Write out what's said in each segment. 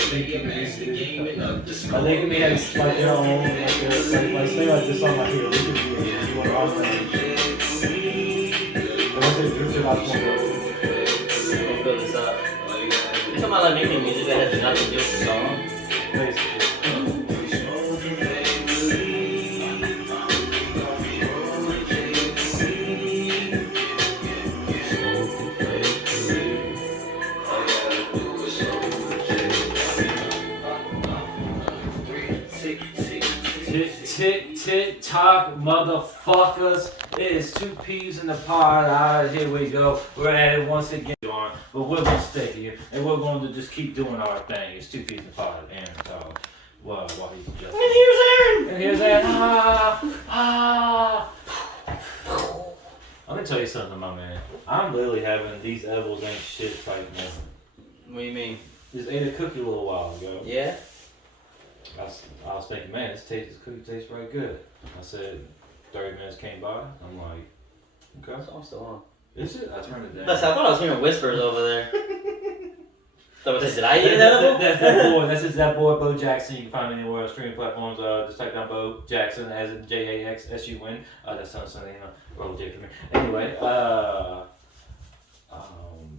think people used to do. I think we had like their own, like say like this song right here. We could be one of our things. But once they drift it out, it's gonna go. We'll fill this up. You're talking about like making music that has nothing to do with the song? Basically. Tick-tock, motherfuckers. It is 2 peas in the pod. Alright, here we go. We're at it once again. But we're going to stay here. And we're going to just keep doing our thing. It's 2 peas in the pod. And while he's just. And here's Aaron! And here's Aaron. Let me tell you something, my man. I'm literally having these edibles ain't shit right now. What do you mean? Just ate a cookie a little while ago. Yeah? I was thinking, man, this cookie tastes right good. I said, 30 minutes came by. I'm like, okay. That song's still on. Is it? I turned it down. I thought I was hearing whispers over there. So did I eat that edible? That's that boy. That's just that boy, Bo Jackson. You can find him anywhere on streaming platforms. Just type down Bo Jackson as in Jaxsun. That sounds something, roll J for me. Anyway,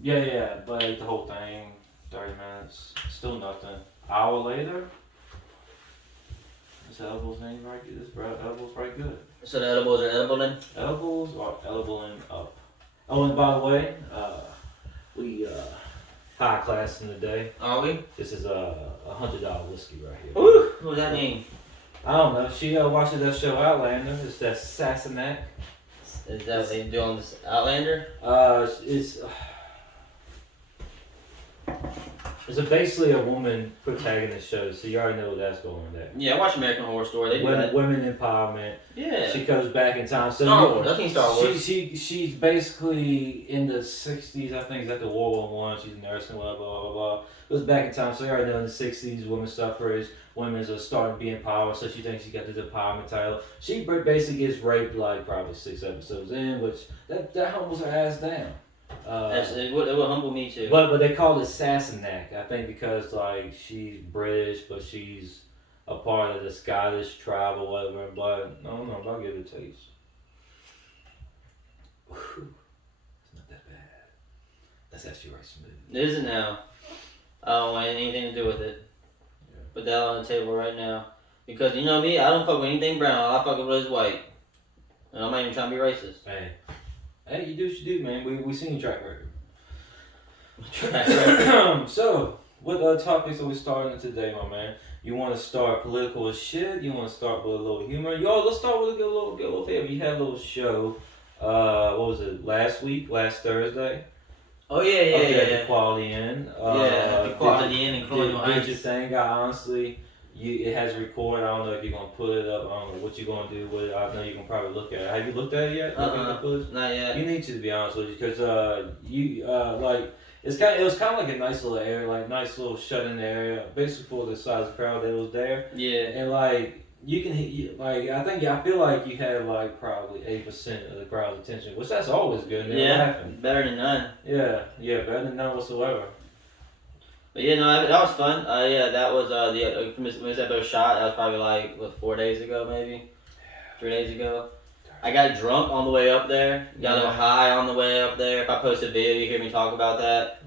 yeah. But I ate the whole thing. 30 minutes. Still nothing. Hour later. This edibles ain't right good. This edibles right good. So the edibles are edible then? Edibles are edible and up. Oh, and by the way, we high class in the day. Are we? This is a $100 whiskey right here. Ooh, what does that mean? I don't know. She watches that show Outlander. It's that Sassenach. Is that what they do on this Outlander? It's basically a woman protagonist show, so you already know what that's going there. Yeah, I watch American Horror Story. They do that. Women empowerment. Yeah. She goes back in time. So Star Wars. I think Star Wars. She's basically in the 60s. I think it's after World War I. She's a nurse and blah blah blah blah. It was back in time. So you already know in the 60s, women suffrage. Women are starting to be empowered, so she thinks she got this empowerment title. She basically gets raped like probably 6 episodes in, which that humbles her ass down. It would humble me too. But they call it Sassenach, I think, because like she's British, but she's a part of the Scottish tribe or whatever. But I don't know, I'll give it a taste. Whew. It's not that bad. That's actually right smooth. Is it now? I don't want anything to do with it. Yeah. Put that on the table right now. Because you know me, I don't fuck with anything brown. All I fuck with is white. And I'm not even trying to be racist. Hey, you do what you do, man. We seen your track record. So, what topics are we starting today, my man? You want to start political as shit? You want to start with a little humor? Let's start with a good little favor. You had a little show. What was it? Last Thursday. Oh yeah. The Quality Inn. The Quality Inn and Colonial Did Heights. your thing. I honestly. It has record. I don't know if you're gonna put it up. I don't know what you're gonna do with it. I know you can probably look at it. Have you looked at it yet? Not yet. You need to be honest with you, because it was kind of like a nice little area, like nice little shut-in area, basically for the size of crowd that was there. Yeah. And like you can I feel like you had like probably 8% of the crowd's attention, which that's always good. And they're laughing. Better than none. Yeah, better than none whatsoever. But yeah, no, that was fun. That was when this episode shot. That was probably like 4 days ago, maybe 3 days ago. I got drunk on the way up there. Got a little high on the way up there. If I post a video, you hear me talk about that.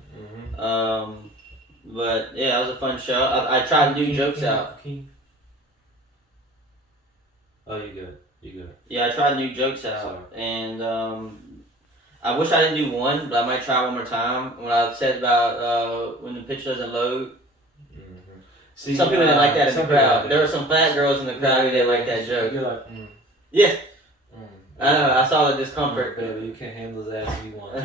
Mm-hmm. But yeah, that was a fun show. I tried new jokes out. Oh, you good? Yeah, I tried new jokes out, Sorry. and I wish I didn't do one, but I might try one more time. When I said about when the picture doesn't load, some people didn't like that in the crowd. There were some fat girls in the crowd who didn't like that joke. You're like, yeah. I know. I saw the discomfort. Baby, you can't handle his ass if you want to.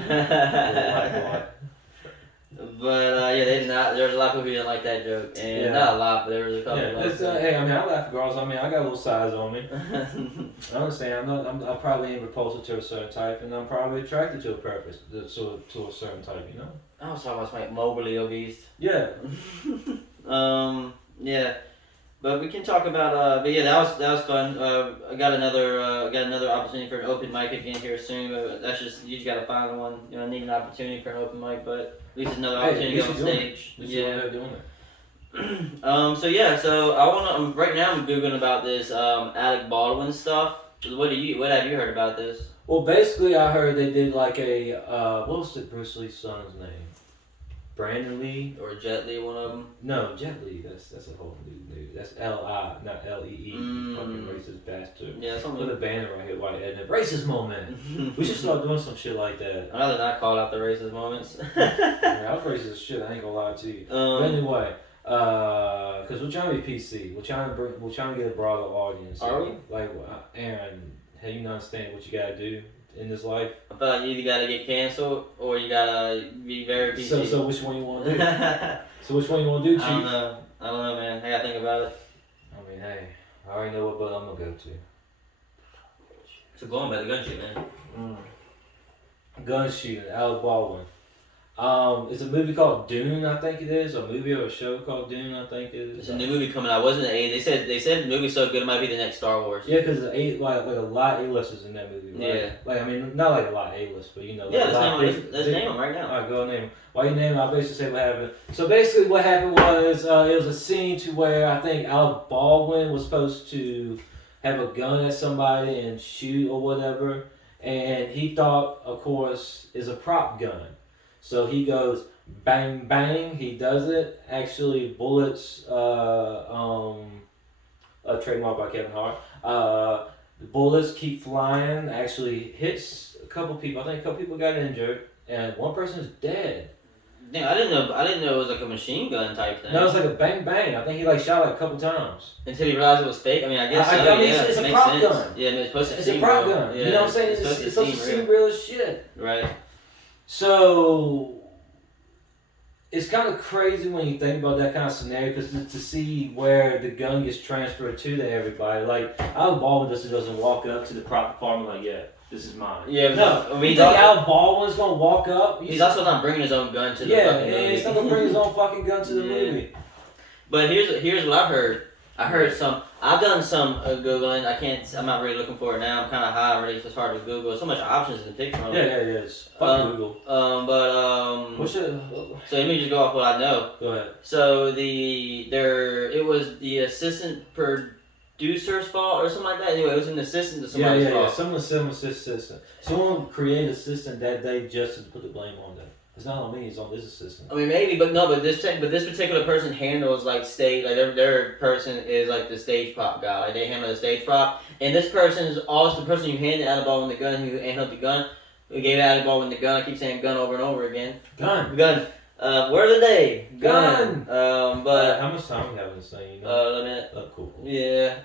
But yeah, they did not. There was a lot of people who didn't like that joke, and not a lot, but there was a couple. Hey, I laugh at girls. I got a little size on me. I understand. I'm probably ain't repulsive to a certain type, and I'm probably attracted to a certain type. You know. I was talking about something morbidly obese. Yeah. Yeah. But we can talk about. But yeah, that was fun. I got another opportunity for an open mic again here soon. But that's just you just gotta find one. You know, I need an opportunity for an open mic, but at least another opportunity to go on stage. Yeah, doing it. So I wanna. Right now, I'm googling about this Alec Baldwin stuff. What have you heard about this? Well, basically, I heard they did like a what was the Bruce Lee son's name? Brandon Lee. Or Jet Li, one of them? No, Jet Li. That's a whole new dude. That's L-I, not L-E-E. Fucking racist bastard. Yeah, something. Put a banner right here, white Edna. Racist moment. We should start doing some shit like that. I'd rather not call out the racist moments. Yeah, I was racist as shit. I ain't gonna lie to you. But anyway, because we're trying to be PC. We're trying to get a broader audience. Are we? Like, Aaron, have you not understand what you gotta do in this life? I feel like you either gotta get canceled or you gotta be very PC. So which one you want to do? So which one you want to do, Chief? I don't know, man. I gotta think about it. I mean, hey, I already know what butt I'm gonna go to. So going back to gun shit, man. Gun shooting, Alec Baldwin. It's a movie called Dune, I think it is. A movie or a show called Dune, I think it is. It's a new movie coming out. Wasn't it? They said the movie's so good it might be the next Star Wars. Yeah, because like a lot of A-listers in that movie, right? Yeah. Like, I mean, not like a lot of A-list, but you know. Like Yeah, let's name them right now. Alright, go name them. While you name them, I'll basically say what happened. So basically what happened was, it was a scene to where I think Alec Baldwin was supposed to have a gun at somebody and shoot or whatever. And he thought, of course, is a prop gun. So he goes bang bang. He does it. Actually, bullets. Trademark by Kevin Hart. The bullets keep flying. Actually hits a couple people. I think a couple people got injured, and one person is dead. Damn, I didn't know it was like a machine gun type thing. No, it's like a bang bang. I think he like shot like a couple times. Until he realized it was fake. I mean, I guess so. I mean, Yeah, it's a makes prop sense. gun. Yeah, it's supposed to It's seem a prop real. gun. Yeah, You know what I'm saying? It's It's supposed to seem real as shit. Right. So it's kind of crazy when you think about that kind of scenario, because to see where the gun gets transferred to everybody. Like, Alec Baldwin doesn't walk up to the prop department like, yeah, this is mine. Yeah. No, I mean, you think Alec Baldwin's gonna walk up? He's also not bringing his own gun to the fucking movie. Yeah, he's not gonna bring his own fucking gun to the movie. But here's what I've heard. I've done some Googling. I'm not really looking for it now. I'm kind of high already, so it's hard to Google. So much options to pick from. Yeah, it's fucking Google. What's it? So let me just go off what I know. Go ahead. So it was the assistant producer's fault or something like that. Anyway, it was an assistant to somebody's fault. Someone assistant. Someone created assistant that day just to put the blame on them. It's not on me. It's on this assistant. I mean, maybe, but no. But this particular person handles like stage. Like their person is like the stage prop guy. Like they handle the stage prop, and this person is also the person who handed Alec Baldwin the gun, who handled the gun. Who gave Alec Baldwin the gun? I keep saying gun over and over again. Gun. Word of the day. Gun. But how much time we have in this thing? You know? A minute. Oh, cool. Yeah.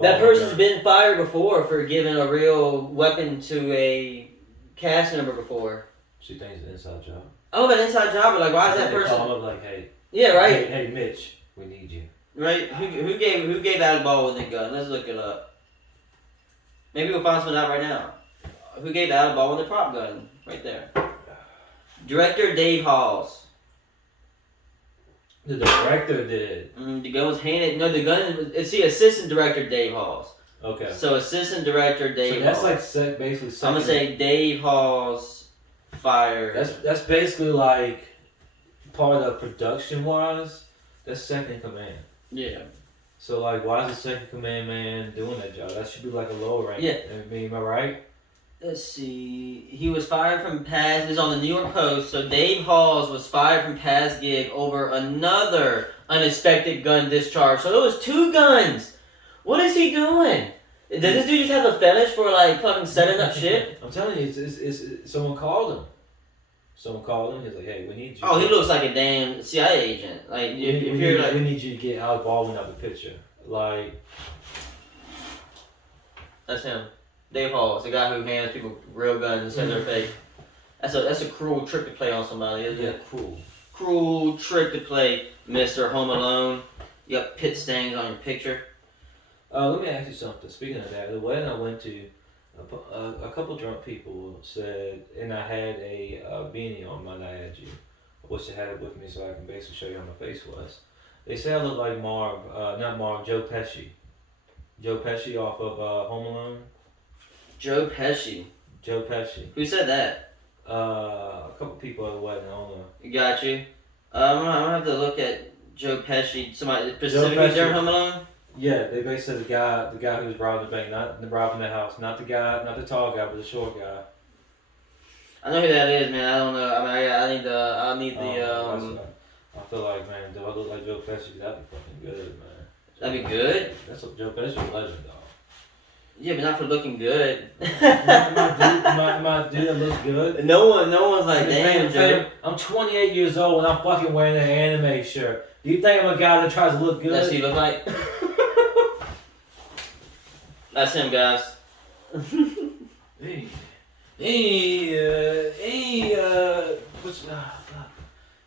That person's been fired before for giving a real weapon to a cast member before. She thinks it's an inside job. I don't know about inside job, but like, why is that person? Call up like, hey. Yeah, right. Hey, Mitch, we need you. Right. Who gave Alec Baldwin the gun? Let's look it up. Maybe we'll find something out right now. Who gave Alec Baldwin the prop gun? Right there. Director Dave Halls. The director did. The gun was handed. No, the gun. It's the assistant director Dave Halls. Okay. So assistant director Dave. So that's Halls. like basically. I'm gonna say Dave Halls fired. That's basically like part of production wise. That's second command. Yeah. So like, why is the second command man doing that job? That should be like a lower rank. Yeah. I mean, am I right? Let's see. He was fired from past. This is on the New York Post. So Dave Halls was fired from past gig over another unexpected gun discharge. So there was 2 guns. What is he doing? Does this dude just have a fetish for like fucking setting up shit? I'm telling you, it's someone called him. Someone called him. He's like, hey, we need you. Oh, he looks like a damn CIA agent. Like we need you to get Alec Baldwin out of the picture. Like, that's him. Dave Halls, the guy who hands people real guns and says they're fake. That's a cruel trick to play on somebody, isn't it? Cruel. Cruel trick to play, Mr. Home Alone. You got pit stains on your picture. Let me ask you something. Speaking of that, the wedding I went to, a couple drunk people said, and I had a beanie on my IG. I wish I had it with me so I can basically show you how my face was. They said I looked like Joe Pesci. Joe Pesci off of Home Alone. Joe Pesci. Joe Pesci. Who said that? A couple people at the wedding. I don't know. Got you. I'm gonna have to look at Joe Pesci. Somebody Pesci. specifically during Home Alone. Yeah, they basically said the guy who was robbing the bank, not robbing the house, not the guy, not the tall guy, but the short guy. I know who that is, man. I don't know. I mean, I need That's I feel like, man, do I look like Joe Pesci? That'd be fucking good, man. That'd be good. That's what Joe Pesci's a legend, dog. Yeah, but not for looking good. my dude that looks good. No one's like, damn, Joe. I'm 28 years old and I'm fucking wearing an anime shirt. Do you think I'm a guy that tries to look good? That's what you look like. That's him, guys. What's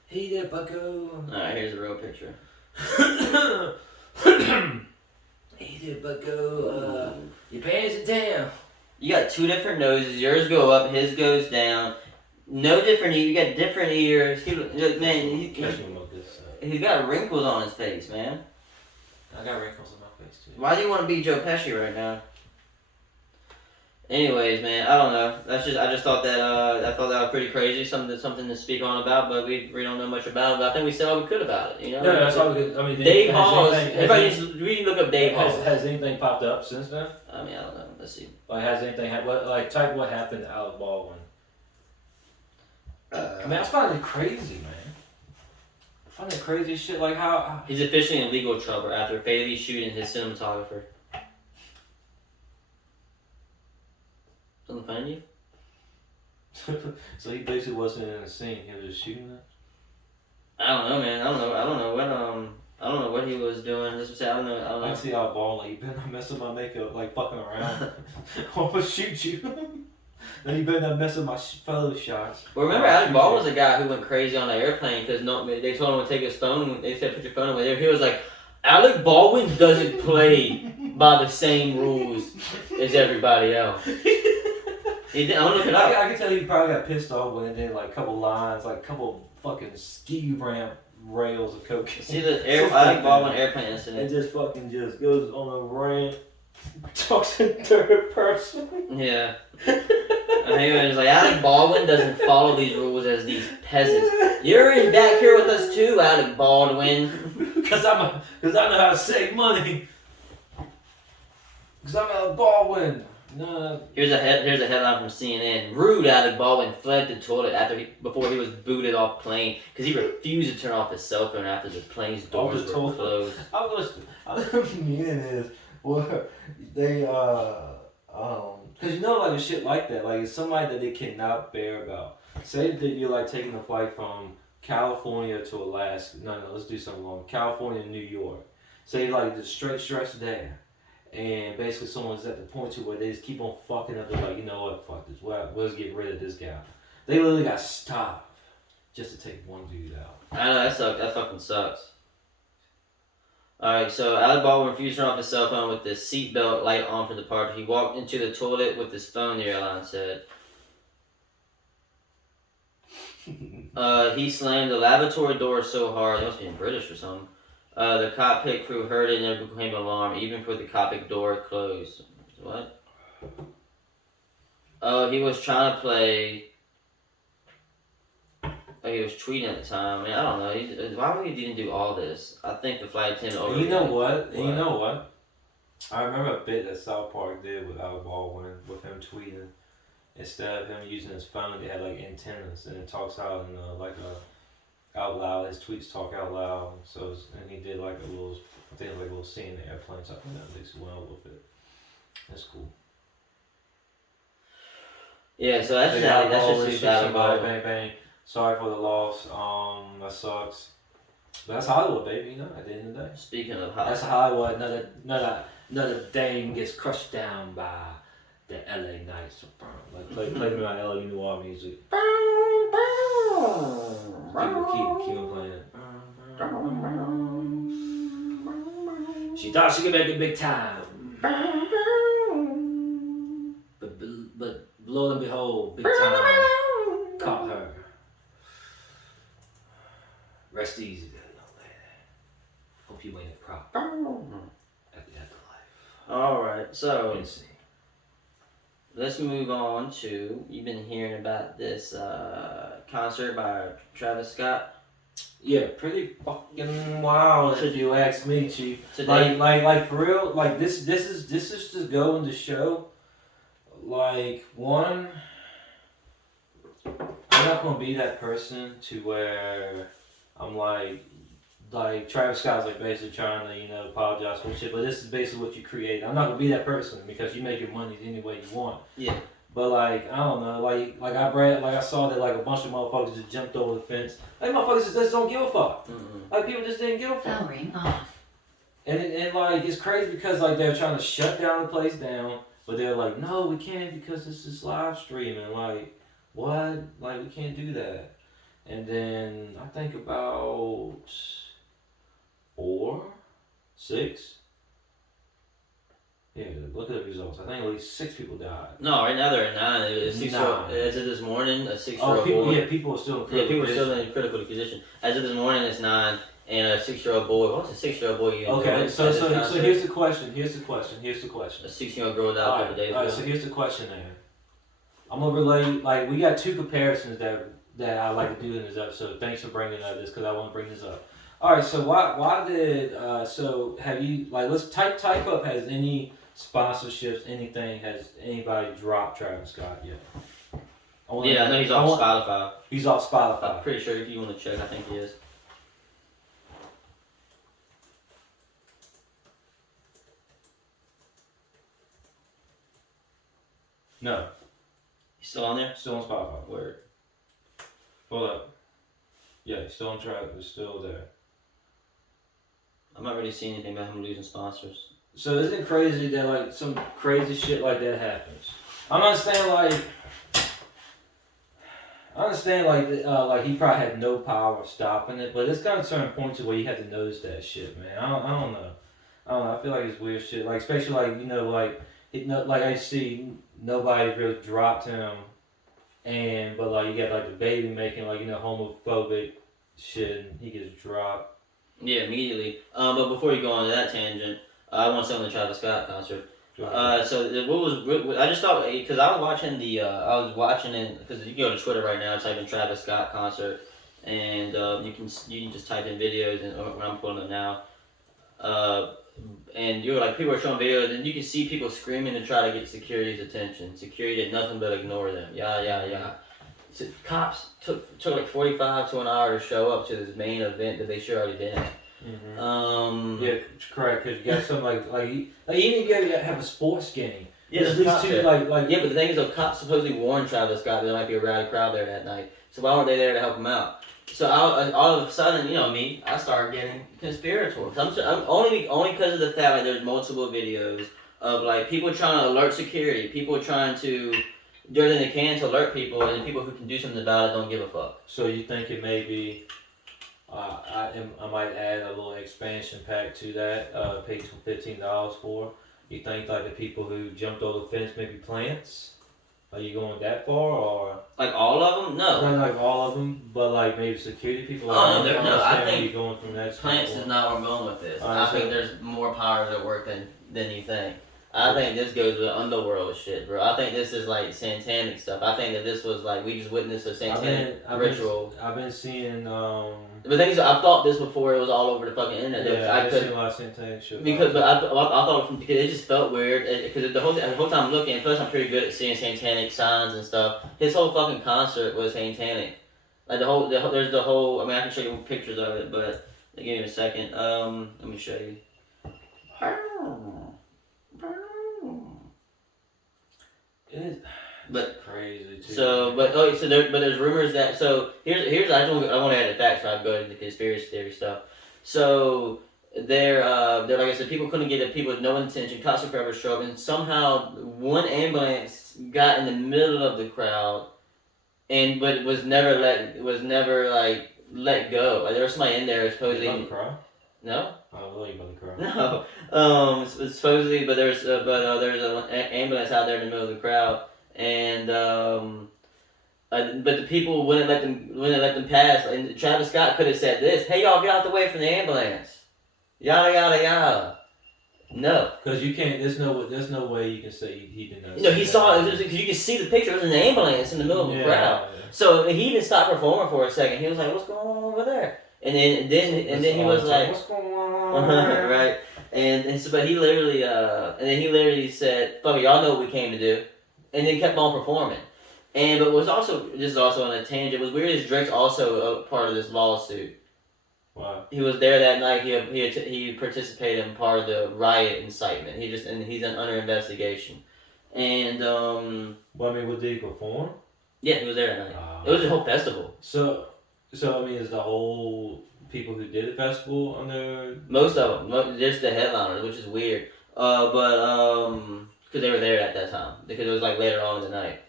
hey there, bucko. Alright, here's a real picture. Hey there, bucko. Your pants are down. You got two different noses. Yours go up, his goes down. No different ears. You got different ears. Man, he's got wrinkles on his face, man. I got wrinkles on my face too. Why do you want to be Joe Pesci right now? Anyways, man, I don't know. I just thought that was pretty crazy. Something to speak on about, but we don't know much about it. But I think we said all we could about it. You know. No, that's all we could. I mean, Dave Hall. We look up Dave Hall. Has anything popped up since then? I mean, I don't know. Let's see. Like, has anything type what happened to Alec Baldwin? I mean, I find it crazy, man. I find it crazy shit. Like how he's officially in legal trouble after fatally shooting his cinematographer. Something funny? So he basically wasn't in the scene. He was just shooting it. I don't know, man. I don't know what he was doing. I don't know. I see Alec Baldwin. You better not mess with my makeup, like fucking around. I'm gonna shoot you. Then you better not mess with my photo shots. Well, remember, Alec Baldwin was a guy who went crazy on the airplane because they told him to take his phone. They said, put your phone away there. He was like, Alec Baldwin doesn't play by the same rules as everybody else. He did, I'm gonna look it up. I can tell you probably got pissed off when they did like a couple lines, like a couple fucking ski ramp rails of cocaine. See the Alec Baldwin airplane incident? It just fucking just goes on a ramp, talks in third person. Yeah. And he was like, Alec Baldwin doesn't follow these rules as these peasants. You're in back here with us too, Alec Baldwin. Because I know how to save money. Because I'm Alec Baldwin. No. Here's a headline from CNN. Rude Alec Baldwin fled the toilet before he was booted off plane because he refused to turn off his cell phone after the plane's doors were closed. I was meaning is, well, they because you know, like, shit like that, like, it's somebody that they cannot bear about. Say that you're like taking a flight from California to Alaska. No, let's do something long. California to New York. Say like the straight stretch there. And basically someone's at the point to where they just keep on fucking up. They're like, you know what, fuck this. Let's get rid of this guy. They literally got stopped just to take one dude out. I know, that fucking sucks. Alright, so Alec Baldwin refused to turn off his cell phone with the seatbelt light on for departure. He walked into the toilet with his phone, the airline said. He slammed the lavatory door so hard, he must be in British or something. The cockpit crew heard it and never became alarmed, even for the cockpit door closed. What? Oh, he was trying to play. Oh, he was tweeting at the time. I mean, I don't know. Why would he even do all this? I think the flight attendant over. You know what? You know what? I remember a bit that South Park did with Alec Baldwin, with him tweeting. Instead of him using his phone, they had like antennas, and it talks out in out loud. His tweets talk out loud. So and he did like a little, I think like a little scene in the airplane talking about it. Went well with it. That's cool. Yeah, so that's just Alec Baldwin. Bang bang. Sorry for the loss. That sucks. But that's Hollywood, baby. You know, at the end of the day. Speaking of Hollywood, that's Hollywood. Another dame gets crushed down by the LA Knights. Like play me my LA Noir music. Keep on playing it. She thought she could make it big time. But lo and behold, big time caught her. Rest easy there, young lady. Hope you ain't a prop at the afterlife. Alright, so Insane. Let's move on to, you've been hearing about this concert by Travis Scott. Yeah, pretty fucking wild if you ask me, Chief. Today, Like for real, like this is just going to show, like one, I'm not gonna be that person to where I'm like Travis Scott's like basically trying to apologize for shit, but this is basically what you create. I'm not gonna be that person because you make your money any way you want. yeah. But like I don't know, like I saw that like a bunch of motherfuckers just jumped over the fence. Like motherfuckers just don't give a fuck. Mm-mm. Like people just didn't give a fuck. Powering off. And like it's crazy because like they're trying to shut down the place down, but they're like, no, we can't because this is live streaming. Like what? Like we can't do that. And then I think about 4, 6. Yeah, look at the results. I think at least 6 people died. No, right now they're at 9. As of this morning, a 6-year-old boy. People are still in People are still in a critical condition. As of this morning, it's 9, and a 6-year-old boy. What's a 6-year-old boy? Okay, so here's the question. A A 16-year-old girl died a couple days ago. Alright, so here's the question then. I'm gonna relay, like, we got 2 comparisons that I like to do in this episode. Thanks for bringing up this because I want to bring this up. All right, so why did so have you like let's type up has any sponsorships has anybody dropped Travis Scott yet? I know he's off Spotify. He's off Spotify. I'm pretty sure if you want to check, I think he is. No, He's still on there? still on Spotify. Word. Hold up. Yeah, he's still on track. He's still there. I'm not really seeing anything about him losing sponsors. So isn't it crazy that like some crazy shit like that happens? I understand like he probably had no power stopping it, but it's kind of certain points where you have to notice that shit, man. I don't know. I feel like it's weird shit. Like especially like I see nobody really dropped him, but like you got like the baby making like homophobic shit, and he gets dropped. Yeah, immediately. But before you go on to that tangent, I want to say on the Travis Scott concert. I just thought because I was watching it because you go to Twitter right now, type in Travis Scott concert, and you can just type in videos and when I'm pulling them now, and you're like people are showing videos and you can see people screaming to try to get security's attention. Security did nothing but ignore them. Yeah. So cops took like 45 to an hour to show up to this main event that they should already been at. Mm-hmm. Yeah, correct. Because you got something like even if you have a sports game. Yeah, at least 2 like. Yeah, but the thing is, though, cops supposedly warned Travis Scott there might be a rowdy crowd there that night. So why weren't they there to help him out? So all of a sudden, me, I started getting conspiratorial. I'm only because of the fact that there's multiple videos of like people trying to alert security, people trying to do everything they can to alert people, and the people who can do something about it don't give a fuck. So you think it may be? I might add a little expansion pack to that. Pay $15 for. You think like the people who jumped over the fence may be plants? Are you going that far or? Like all of them? No. Not like all of them, but like maybe security people. Like, I think you're going from that plants is not where I'm going with this. I think there's more powers at work than you think. I think this goes with underworld shit, bro. I think this is like satanic stuff. I think that this was like we just witnessed a satanic ritual. I've been seeing. The thing is, I thought this before it was all over the fucking internet. Yeah, I've seen a lot of satanic shit. Because I thought because it just felt weird. Because the whole time I'm looking, plus I'm pretty good at seeing satanic signs and stuff. His whole fucking concert was satanic. Like there's the whole. I mean, I can show you pictures of it, but give me a second. Let me show you. It is. But crazy too. So, there's rumors that here's I want to add the facts so I go into the conspiracy theory stuff. So they're like I said, people couldn't get it. People with no intention. Cops would forever show up, and somehow one ambulance got in the middle of the crowd, but was never like let go. Like there was somebody in there supposedly. About to cry? No. Oh, well, you about to cry? No. Supposedly, but there's an ambulance out there in the middle of the crowd. And but the people wouldn't let them pass. And Travis Scott could have said this: "Hey, y'all, get out the way from the ambulance." Yada yada yada. No, because you can't. There's no way you can say he did not. He saw it because you can see the picture. It was an ambulance in the middle of the crowd. Yeah. So he even stopped performing for a second. He was like, "What's going on over there?" And then he was like, "What's going on?" right. And so, but he literally, and then he literally said, "Fuck it, y'all know what we came to do," and then kept on performing. And but was also this is also on a tangent. It was weird. Is Drake's also a part of this lawsuit? Wow. He was there that night. He participated in part of the riot incitement. He's under investigation. And Well, I mean, what did he perform? yeah, he was there that night. It was a whole festival. So I mean, is the whole people who did the festival under? Most of them, just the headliners, which is weird. But because they were there at that time, because it was like later on in the night,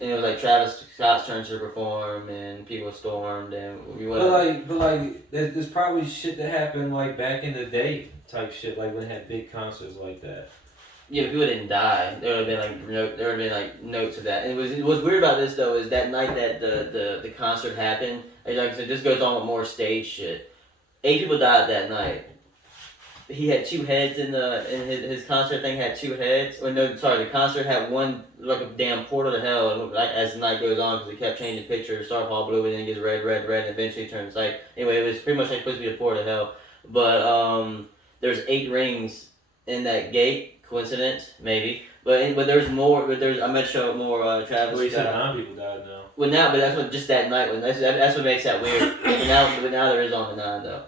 and it was like Travis Scott's turn to perform, and people stormed, and we went. But like, there's probably shit that happened like back in the day, type shit, like when they had big concerts like that. Yeah, people didn't die. There would have been like notes of that. And what's weird about this though is that night that the concert happened. Like I said, this goes on with more stage shit. 8 people died that night. He had 2 heads in his concert thing had 2 heads. Or no, sorry, the concert had one like a damn portal to hell. Like as the night goes on, because he kept changing pictures. Starfall blue, and then it gets red, red, red, and eventually turns like anyway. It was pretty much like supposed to be a portal to hell. But there's 8 rings in that gate. Coincidence, maybe. But there's more. But there's I meant to show more Travis. Well, you said 9 people died now. Well, now, but that's what just that night. That's what makes that weird. but now there is on the 9 though.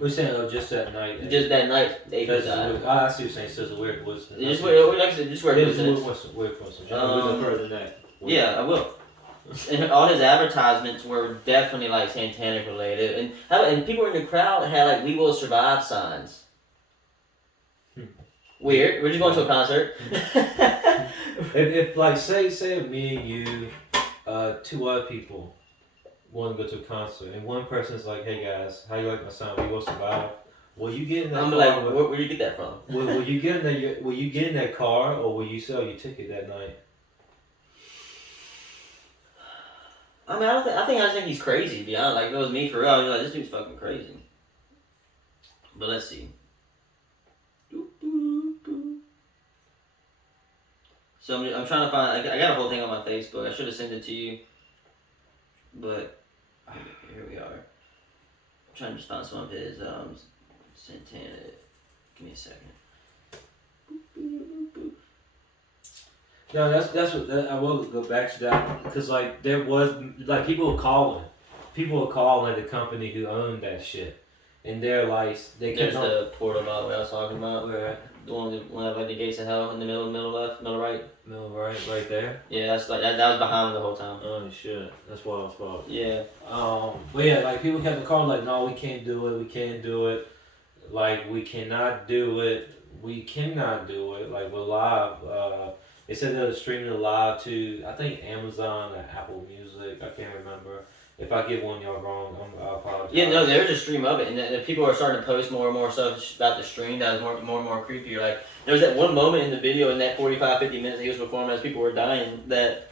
We're saying just that night. Just that night, 8 people died. I see what you're saying. So it's a weird coincidence. Just weird. Like I said, just weird coincidence. Weird coincidence. You know, further than that. Yeah, I will. And all his advertisements were definitely like satanic related, and people in the crowd had like "We Will Survive" signs. Weird. We're just going to a concert. if like say me and you, 2 other people want to go to a concert, and one person's like, "Hey guys, how you like my song? We Will Survive." Will you get in that? I'm car like, where do you get that from? Will you get in that? Will you get in that car, or will you sell your ticket that night? I mean, I just think he's crazy. To be honest, like if it was me for real, I'd be like, this dude's fucking crazy. But let's see. So I'm trying to find. I got a whole thing on my Facebook. I should have sent it to you, but here we are. I'm trying to just find some of his Santana. Give me a second. No, that's what I will go back to that, because like there was like people were calling the company who owned that shit, and they're like There's the portal about what I was talking about. Where? The one that like the gates of hell in the middle left, middle right. Middle right there. Yeah, that's like that was behind the whole time. Oh shit, that's what I was about. Yeah. But yeah, like people kept calling like, no, we can't do it. We can't do it. Like we cannot do it. We cannot do it. Like we're live. They said they were streaming it live to, I think, Amazon or Apple Music. I can't remember. If I get one of y'all wrong, I apologize. Yeah, no, there was a stream of it, and the people are starting to post more and more stuff about the stream that was more and more creepy. Like, there was that one moment in the video in that 45, 50 minutes he was performing as people were dying that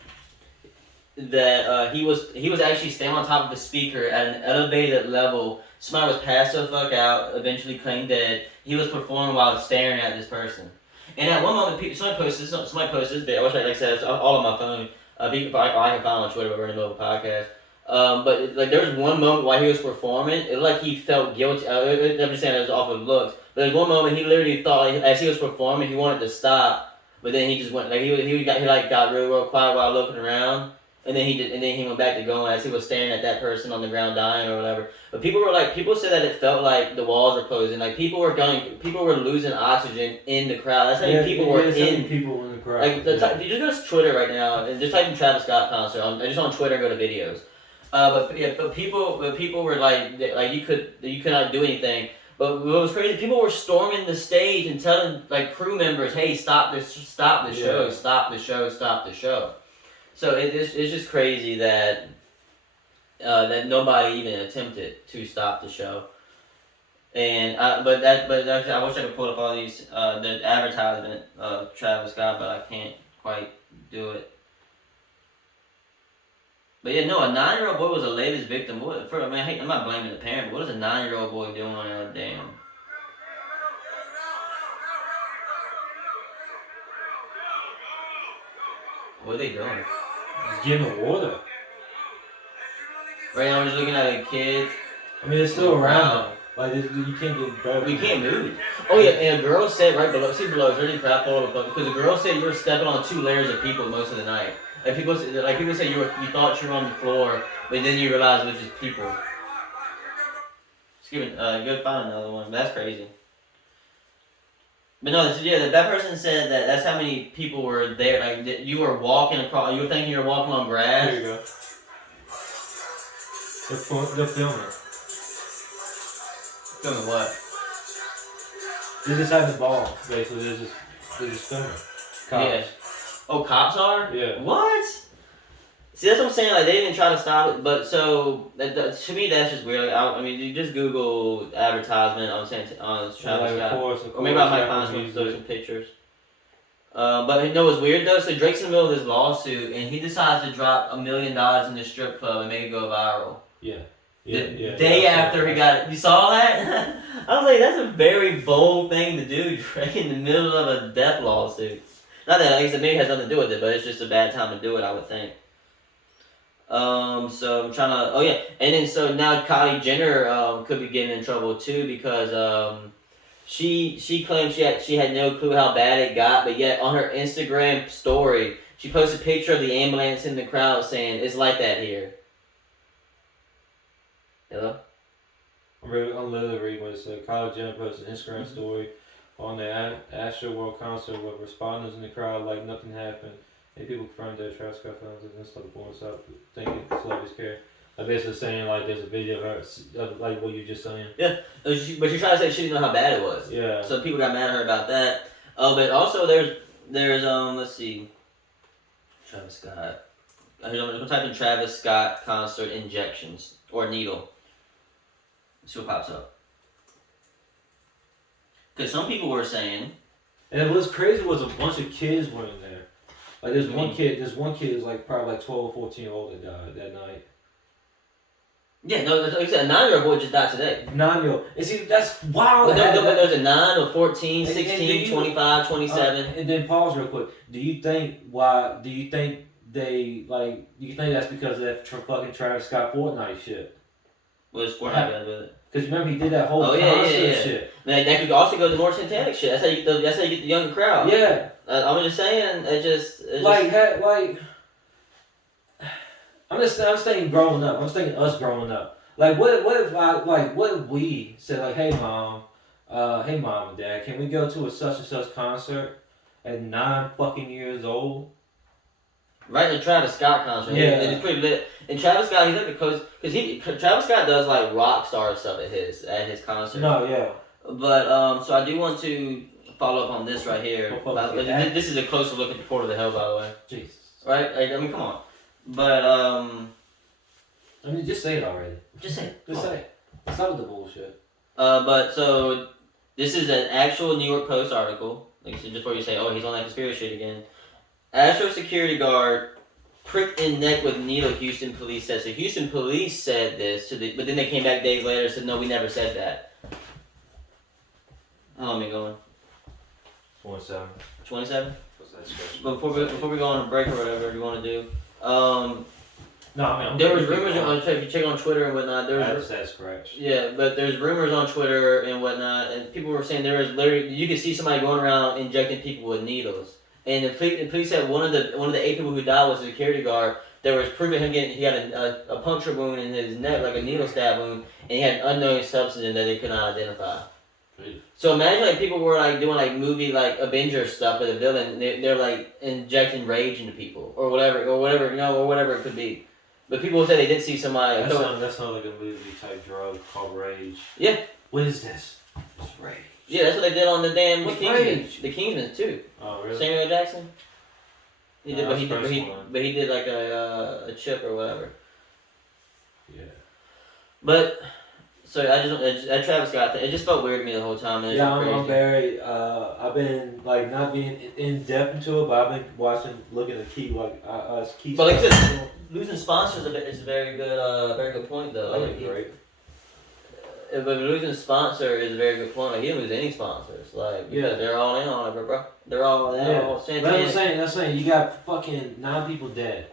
he was actually standing on top of the speaker at an elevated level. Somebody was passed the fuck out, eventually claimed dead. He was performing while staring at this person. And at one moment, somebody posted this video. I wish I said it's all on my phone. I can find it on Twitter, but we're in the middle of a podcast. But like there was one moment while he was performing, it looked like he felt guilty. I'm just saying it was off of looks. But there was one moment he literally thought, like, as he was performing, he wanted to stop, but then he just went like he got real quiet while looking around, and then he went back to going as he was staring at that person on the ground dying or whatever. But people said that it felt like the walls were closing, like people were losing oxygen in the crowd. That's how many people were in the crowd. Like if you just go to Twitter right now and just type in Travis Scott concert, just on Twitter and go to videos. But people were like you could not do anything. But what was crazy, people were storming the stage and telling like crew members, "Hey, stop the show, stop the show, stop the show." So it's just crazy that that nobody even attempted to stop the show. And but actually, I wish I could pull up all these the advertisement of Travis Scott, but I can't quite do it. But yeah, no, a 9-year-old boy was the latest victim. I'm not blaming the parent, but what is a 9-year-old boy doing on a damn? What are they doing? Just giving water. Right now we're just looking at a kid. I mean, it's still around. Like you can't get better. We can't move. Oh yeah, and a girl said right below. See below, it's really crap all over because a girl said you were stepping on 2 layers of people most of the night. Like people said you thought you were on the floor, but then you realized it was just people. Excuse me, go find another one. That's crazy. But no, that person said that that's how many people were there. Like you were walking across. You were thinking you were walking on grass. There you go. They're filming. Filming what? They just had the ball, basically. They're just filming. Cops. Yeah. Oh, cops are? Yeah. What? See, that's what I'm saying. Like, they didn't try to stop it, but so to me, that's just weird. Like, I mean, you just Google advertisement on Travis Scott, Of course, or maybe I might find some pictures. But you know what's weird though? So Drake's in the middle of this lawsuit, and he decides to drop $1 million in the strip club and make it go viral. Yeah. The day after he got it. You saw that? I was like, that's a very bold thing to do, Drake, in the middle of a death lawsuit. Not that, like I said, maybe it has nothing to do with it, but it's just a bad time to do it, I would think. So I'm trying to, oh yeah, and then so now Kylie Jenner could be getting in trouble too because she claimed she had no clue how bad it got, but yet on her Instagram story she posted a picture of the ambulance in the crowd saying it's like that here. Hello? I'm literally reading what it said. Kylie Jenner posted an Instagram story on the Astro World concert with responders in the crowd like nothing happened. And people confirmed their Travis Scott fans and stuff going up thinking celebrities care. Like basically saying like there's a video of her, like what you just saying. Yeah, but she tried to say she didn't know how bad it was. Yeah. So people got mad at her about that. Oh, but also there's let's see, Travis Scott. I'm gonna type in Travis Scott concert injections or needle. See what pops up. Because some people were saying. And what's crazy was a bunch of kids were in there. Like there's one kid who's like probably like 12 or 14 year old that died that night. Yeah, no, like I said, a 9-year-old boy just died today. 9-year-old. And see, that's wild. But there's a 9, a 14, 16, 25, 27. And then pause real quick. Do you think they, like, do you think that's because of that fucking Travis Scott Fortnite shit? What does Fortnite got with it? Because remember he did that whole concert shit. Man, that could also go to more satanic shit. That's how you get the younger crowd. Yeah. I'm just saying, I'm thinking growing up. I'm thinking us growing up. Like, what if we said like, hey mom and dad, can we go to a such and such concert at 9 fucking years old? Right, the Travis Scott concert. Yeah. And it's pretty lit. And Travis Scott, he's like the coach, because Travis Scott does like rock star stuff at his concert. No, yeah. But so I do want to follow up on this right here. This is a closer look at the Port of the Hell, by the way. Jesus. Right? Like, I mean, come on. But I mean, just say it already. Just say it. Just say it. Stop with the bullshit. But so this is an actual New York Post article. Like so just before you say, oh, he's on that conspiracy shit again. Astro security guard pricked in neck with needle, Houston police said. So Houston police said this but then they came back days later and said, no, we never said that. How long are we going? 27. 27? Before we go on a break or whatever you want to do. No, I mean, there was rumors if you check on Twitter and whatnot. That's correct. Yeah, but there's rumors on Twitter and whatnot, and people were saying there was literally you could see somebody going around injecting people with needles. And the police said one of the 8 people who died was a security guard. There was proof of him he had a puncture wound in his neck, like a needle stab wound, and he had an unknown substance in that they could not identify. Please. So imagine like people were like doing like movie like Avengers stuff with a villain. They're like injecting rage into people or whatever it could be. But people say they did see somebody. That sounds like a movie type drug called rage. Yeah. What is this? It's rage. Yeah, that's what they did on the damn Rage? The Kingsman too. Oh really? Samuel L. Jackson. He did, No, but he did like a chip or whatever. Yeah. But so that Travis Scott thing, it just felt weird to me the whole time. Yeah, I'm very. I've been like not being in depth into it, but I've been looking at key. But like I said, losing sponsors is a very good point though. That would be great. But losing a sponsor is a very good point. Like, he didn't lose any sponsors, like because they're all in on it, bro. They're all But I'm saying, you got fucking 9 people dead.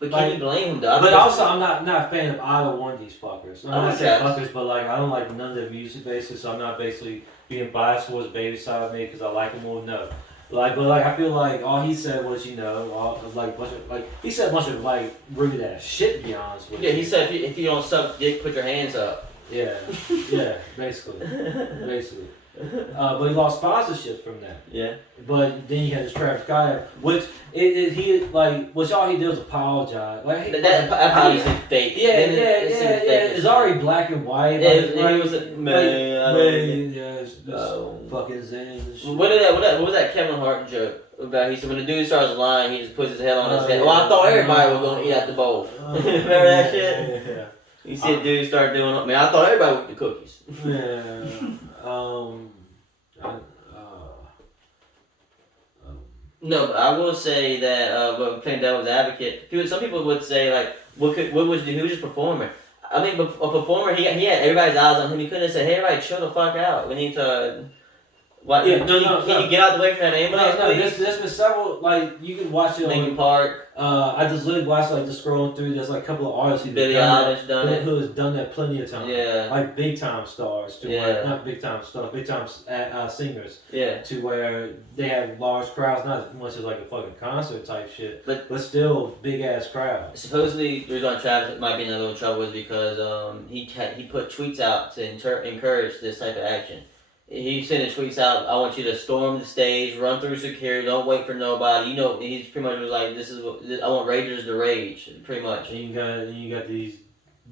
But can you blame him though? But also, I'm not a fan of either one of these fuckers. I'm not saying Okay. fuckers, but like I don't like none of their music basically. So I'm not basically being biased towards Baby side of me because I like him more. No, like, but like I feel like all he said was, all like bunch of like he said a bunch of like rude ass shit. To be honest with you. Yeah, he said if you don't suck dick, put your hands up. Yeah, yeah, basically. But he lost sponsorship from that. Yeah. But then you had this Travis Scott, which which all he did was apologize. Like That apology is fake. Yeah. It's already black and white. He was man, yes, fucking Zen. What was that Kevin Hart joke about? He said when the dude starts lying, he just puts his head on his head. Well, I thought everybody was gonna eat at the bowl. Remember that shit? Yeah. You see a dude start doing. I mean, I thought everybody would eat the cookies. Yeah. No, but I will say that, but playing devil's advocate, some people would say like, what was he was just performing. I mean, a performer, he had everybody's eyes on him. He couldn't have said, "Hey, everybody, chill the fuck out." We need to. What? Yeah, can you get out the way from that ambulance? No, there's been several, like, you can watch it Linkin Park. I just literally watched, like, just scrolling through, there's, like, a couple of artists Billie Eilish done it. who has done that plenty of times. Yeah. Like, big-time stars, to where, not big-time stars, big-time singers. Yeah. To where they have large crowds, not as much as, like, a fucking concert type shit, but still big-ass crowds. Supposedly, the reason why Travis might be in a little trouble is because he put tweets out to encourage this type of action. He sent tweets out, I want you to storm the stage, run through security, don't wait for nobody. He's pretty much was like, I want Ragers to rage, pretty much. And you got these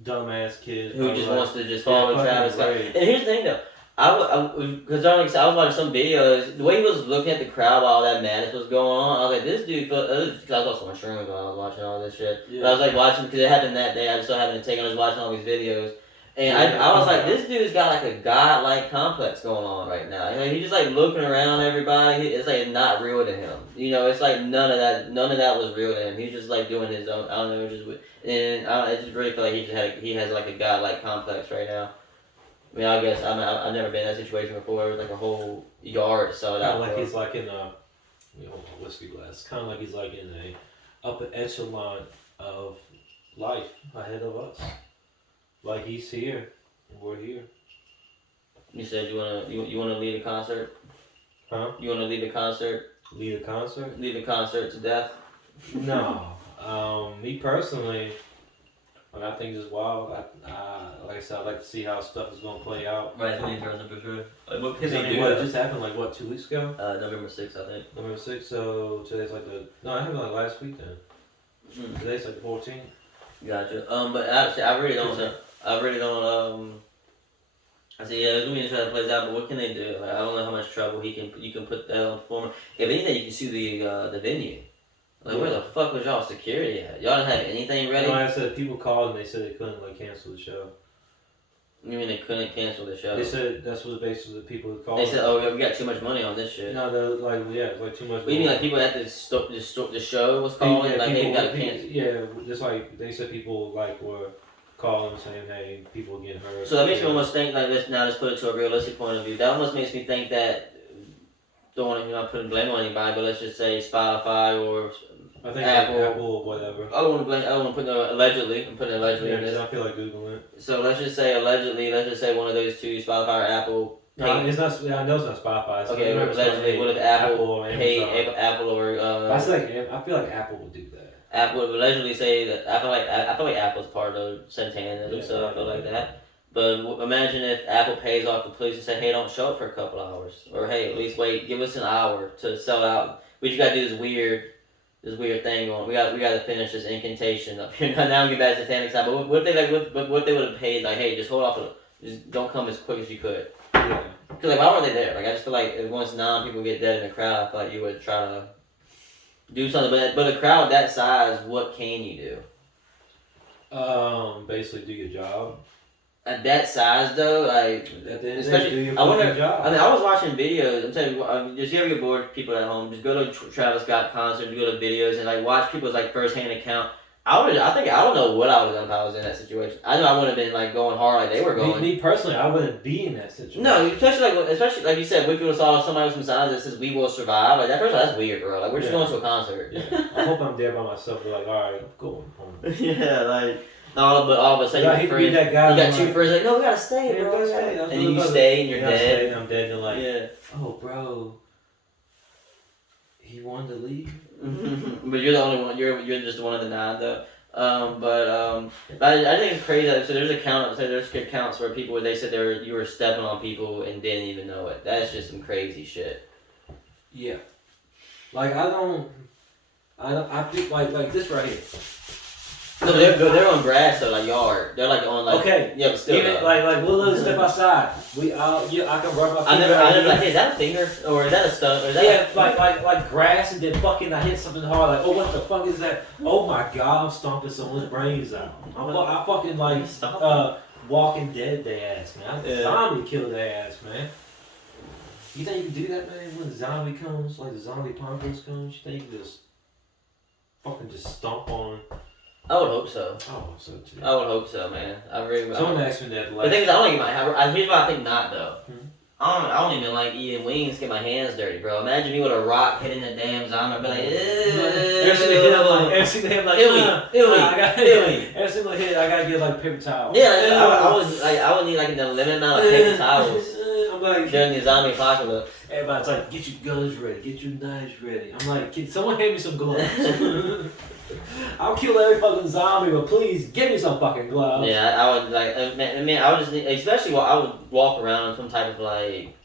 dumbass kids who just wants to just follow Travis Scott. And here's the thing though, because I was watching some videos, the way he was looking at the crowd while all that madness was going on, I was like, this dude, because I was also on shrooms while I was watching all this shit. Yeah. But I was like watching, because it happened that day, I just so happened to take, I was watching all these videos. And I was like, this dude's got like a godlike complex going on right now. He's just like looking around everybody. It's like not real to him. It's like none of that was real to him. He's just like doing his own. I don't know, I just really feel like he has like a godlike complex right now. I mean, I guess I've never been in that situation before. It was like a whole yard sold out. Kind of like he's like in a whiskey glass. Kind of like he's like in a upper echelon of life ahead of us. Like he's here, and we're here. You said you wanna lead a concert? Huh? You wanna lead a concert? Lead a concert? Lead a concert to death? No. Me personally, when I think it's wild, like I said, I like to see how stuff is gonna play out. Right, it's interesting for sure. Like, what can they do? What just happened? Like what? 2 weeks ago? November 6th, I think. November 6th. So today's like it happened like last week then. Today's like the 14th. Gotcha. But actually, I really don't. I said, yeah, it's gonna be interesting to play out, but what can they do? Like, I don't know how much trouble you can put that on the performer. If anything, you can sue the venue. Like, where the fuck was y'all security at? Y'all didn't have anything ready? No, like I said, people called and they said they couldn't cancel the show. You mean they couldn't cancel the show? They said that's what basically the people called. They said, "Oh, we got too much money on this shit." No, it's like too much. What, you mean like people had to stop the show was calling? Like they got to cancel? Yeah, just like they said, people were calling saying, "Hey, people getting hurt." So that makes me almost think like this. Now let's put it to a realistic point of view. That almost makes me think that don't want to put blame on anybody, but let's just say Spotify or I think Apple or whatever. I don't want to blame. I don't want to put no allegedly. I'm putting allegedly in this. I feel like Googling it. So let's just say allegedly. Let's just say one of those two, Spotify or Apple. No, it's not. I know it's not Spotify. Okay, allegedly, what if Apple pay Apple or? I feel like Apple would do that. Apple would allegedly say that. I feel like Apple's part of Santana, so I feel like that. But imagine if Apple pays off the police and say, "Hey, don't show up for a couple hours," or "Hey, at least wait, give us an hour to sell out." We just gotta do this weird thing on. We got to finish this incantation up here. Now we get back to Satanic side. But what if they would have paid like, "Hey, just hold off. Just don't come as quick as you could." Yeah. Cause like, why were they there? Like, I just feel like once people get dead in the crowd, I feel like you would try to do something. But a crowd that size, what can you do? Basically do your job. At that size, though, like, especially do your job. I mean, I was watching videos. I'm telling you, just you ever get bored, people at home, just go to Travis Scott concerts, go to videos, and like watch people's like first-hand account. I don't know what I would have done if I was in that situation. I know I would have been like going hard like they were going. Me personally, I wouldn't be in that situation. No, especially like you said, we people saw somebody with some signs that says "We will survive." Like that person, that's weird, bro. Like we're just going to a concert. Yeah. I hope I'm there by myself. Be like, all right, I'm going home. Yeah, like all of a sudden, I hate to be that guy. You got two friends like, no, we gotta stay, yeah, bro. Stay. And you stay and you're dead. And I'm dead. And like, yeah. Oh, bro, he wanted to leave. But you're the only one. You're just one of the 9 though. But I think it's crazy. So there's accounts where people they said you were stepping on people and didn't even know it. That's just some crazy shit. Yeah, like I feel like this right here. No, they're on grass, so like yard. They're like on like okay. Yeah, but still even like we'll let step outside. I can rub my finger. I never like, hey, is that a finger or is that a stone or is that? Yeah, like grass and then fucking I hit something hard. Like, oh, what the fuck is that? Oh my god, I'm stomping someone's brains out. I fucking like Walking Dead their ass, man. Zombie killed their ass, man. You think you can do that, man? When the zombie comes, like the zombie apocalypse comes, you think you can just fucking stomp on? I would hope so. I hope so too. I would hope so, man. I really would. Someone asked me that. The thing is, I don't even have. Here's why I think not though. Hmm? I don't even like eating wings. Get my hands dirty, bro. Imagine me with a rock hitting the damn zombie. I'd be like, every single hit, like, every single hit, I gotta get like paper towels. Yeah, I would need like an unlimited amount of paper towels. I'm like during the zombie apocalypse. Everybody's like, get your guns ready, get your knives ready. I'm like, can someone hand me some gloves? I'll kill every fucking zombie, but please give me some fucking gloves. Yeah, I would like. I mean, I would just need, especially while I would walk around in some type of like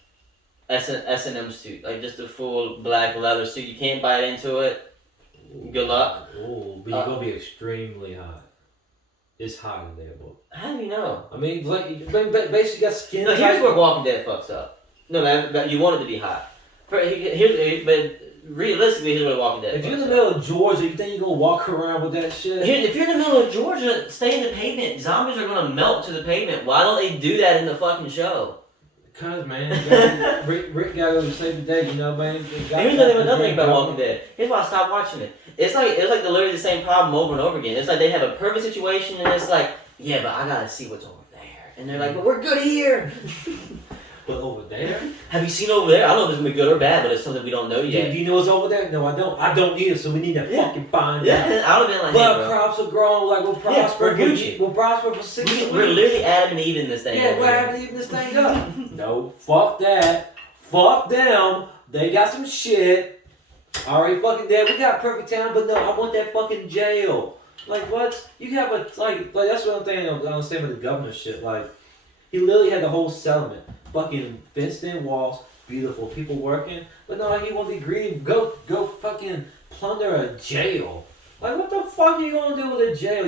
S&M suit, like just a full black leather suit. You can't bite into it. Good luck. Oh, but you're gonna be extremely hot. It's hot in there, boy. How do you know? I mean, like, basically got skin. No, here's where Walking Dead fucks up. No, man, but you want it to be hot. But realistically, here's where Walking Dead. If you're in the middle of Georgia, you think you're gonna walk around with that shit? If you're in the middle of Georgia, stay in the pavement. Zombies are gonna melt to the pavement. Why don't they do that in the fucking show? Because, man, Rick got to save the day, you know, man. Here's another thing about Walking Dead. Here's why I stopped watching it. It's like literally the same problem over and over again. It's like they have a perfect situation, and it's like, yeah, but I gotta see what's over there. And they're like, but we're good here. But over there? Have you seen over there? I don't know if it's gonna be good or bad, but it's something we don't know yet. Do you know what's over there? No, I don't. I don't need it, so we need to fucking find out. Yeah, I would have been like, but hey, crops are growing, like we'll prosper. We're Gucci. We'll prosper for 6 weeks. We're literally Adam and Eve in this thing. Yeah, we're Adam and Eve in this thing up. No, fuck that. Fuck them. They got some shit. Already fucking dead. We got perfect town, but no, I want that fucking jail. Like what? You have a like that's what I'm thinking. I understand with the government shit. Like he literally had the whole settlement. Fucking fenced in walls, beautiful people working, but no, he wants to be greedy. Go fucking plunder a jail. Like what the fuck are you gonna do with a jail?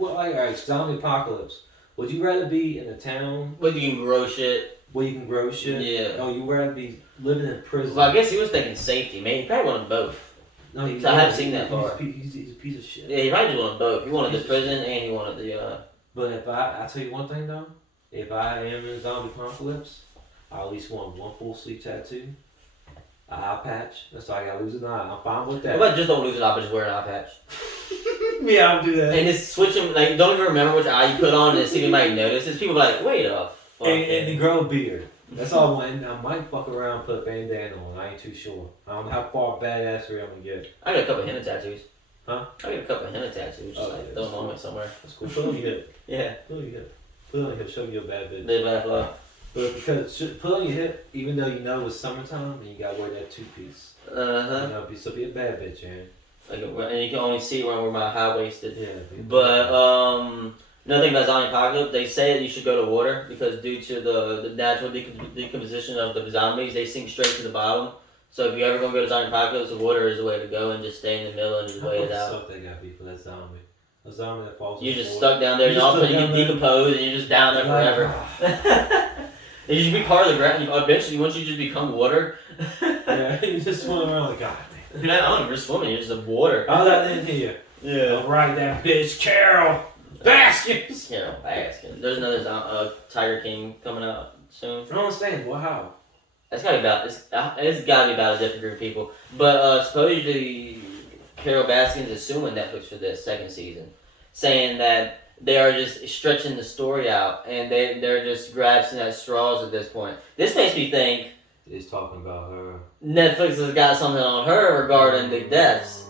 Alright, zombie apocalypse. Would you rather be in a town where you can grow shit? Where you can grow shit? Yeah. Oh, you rather be living in prison? Well, I guess he was thinking safety, man. He probably wanted both. No, I haven't seen that far. He's a piece of shit. Yeah, he probably just wanted both. He wanted the prison and he wanted the. But if I tell you one thing though, if I am in a zombie apocalypse, I at least want one full sleeve tattoo, an eye patch. That's all I gotta lose an eye. I'm fine with that. What about just don't lose an eye, but just wear an eye patch? Yeah, I'll do that. And just switch them. Like, don't even remember which eye you put on and see if anybody notices. People are like, wait a fuck. And the grow a beard. That's all I want. And I might fuck around and put a bandana on. I ain't too sure. I don't know how far badassery I'm gonna get. I got a couple of henna tattoos. Huh? I got a couple of henna tattoos. Just throw them on me somewhere. That's cool. Put it on your hip. Yeah. Put it on your hip. Put it on your hip. Show you a bad bitch. Live, laugh, love. But because put on your hip, even though you know it's summertime and you gotta wear that 2-piece. Uh-huh. You know, so be a bad bitch, man. Like, and you can only see where I wear my high-waisted. Yeah. But, another thing about zombie apocalypse, they say that you should go to water because due to the natural decomposition of the zombies, they sink straight to the bottom. So if you're ever going to go to zombie apocalypse, the water is the way to go and just stay in the middle and just wait it out. How fucked they gotta be for that zombie? A zombie that falls You're just stuck down there and all of a sudden you get decomposed and you're just down there forever. And you should be part of the ground. Eventually, once you just become water. Yeah, you just swim around like, God damn. You're not even swimming, you're just water. I'll let in here. Yeah. Alright, that bitch, Carol Baskins. Carol Baskins. There's another Tiger King coming out soon. I don't understand. Well, how? It's gotta be about it's gotta be about a different group of people. But supposedly Carol Baskin is suing Netflix for this second season, saying that they are just stretching the story out and they're just grasping at straws at this point. This makes me think It's talking about her. Netflix has got something on her regarding the deaths.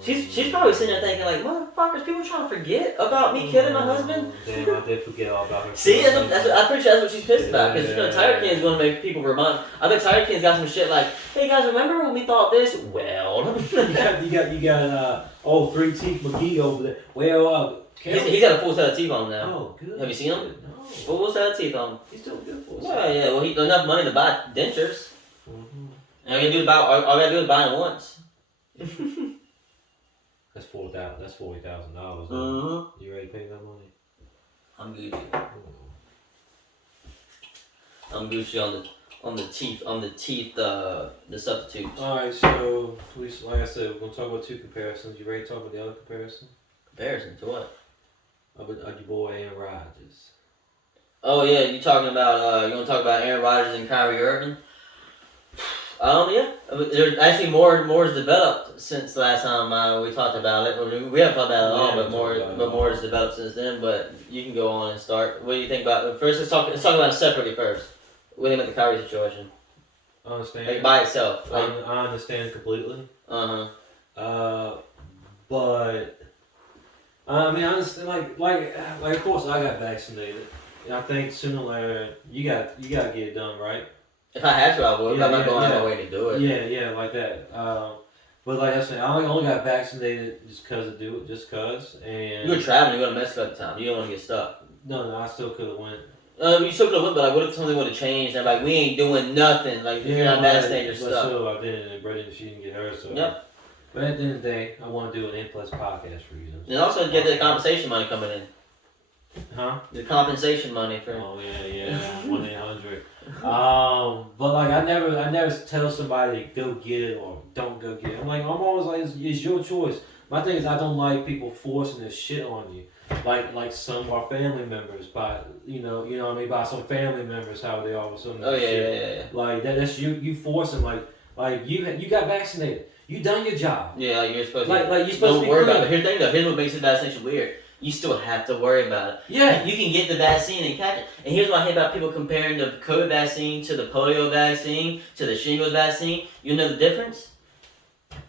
She's probably sitting there thinking like, motherfuckers, people trying to forget about me killing my husband. Damn, I did forget all about her. See, I'm pretty sure that's what she's pissed about. Because, Tiger King's going to make people remind. I bet Tiger King's got some shit like, hey guys, remember when we thought this? Well. you got 3 Teeth McGee over there. Well, he's got a full set of teeth on him now. Oh, good. Have you seen him? No. Full set of teeth on him. He's still good for us. Yeah. Well, he enough money to buy dentures. Mm-hmm. And all you gotta do is buy it once. That's $40,000. That's $40,000. Mm-hmm. You ready to pay that money? I'm Gucci. I'm Gucci on the teeth, the substitutes. All right, so like I said, we're gonna talk about 2 comparisons. You ready to talk about the other comparison? Comparison to what? Of your boy Aaron Rodgers. Oh yeah, you talking about you want to talk about Aaron Rodgers and Kyrie Irving? Yeah. There's actually more is developed since the last time we talked about it. We haven't talked about it at all, but more is developed since then. But you can go on and start. What do you think about it? First? Let's talk about it separately first. What do you think about the Kyrie situation? I understand. Like by itself. Like, I understand completely. Uh-huh. But I mean, I understand. Like of course, I got vaccinated. And I think sooner or later you got to get it done, right? If I had to, I would. I'm not going out of my way to do it. Yeah, like that. But like I said, I only got vaccinated just cause. And you were traveling. You go to Mexico at the time. You don't want to get stuck. No, I still could have went. You still could have went, but like, what if something would have changed? And like, we ain't doing nothing. Like, if you're not vaccinated, you're stuck. So I didn't, and Brittany, she didn't get hers. So. Yep. But at the end of the day, I want to do an N+ podcast for reasons. And also get the compensation money coming in. Huh? The compensation money for. Oh yeah, 1-800. But like I never tell somebody go get it or don't go get it. I'm always like it's your choice. My thing is I don't like people forcing this shit on you. Like some of our family members by you know what I mean, by some family members how they all of a sudden. Oh yeah. Like that's you forcing like you got vaccinated. You done your job. Yeah, you're supposed to. Like you're supposed to be. Don't worry about it. Here's the thing though. Here's what makes the vaccination weird. You still have to worry about it. Yeah. You can get the vaccine and catch it. And here's what I hate about people comparing the COVID vaccine to the polio vaccine to the shingles vaccine. You know the difference?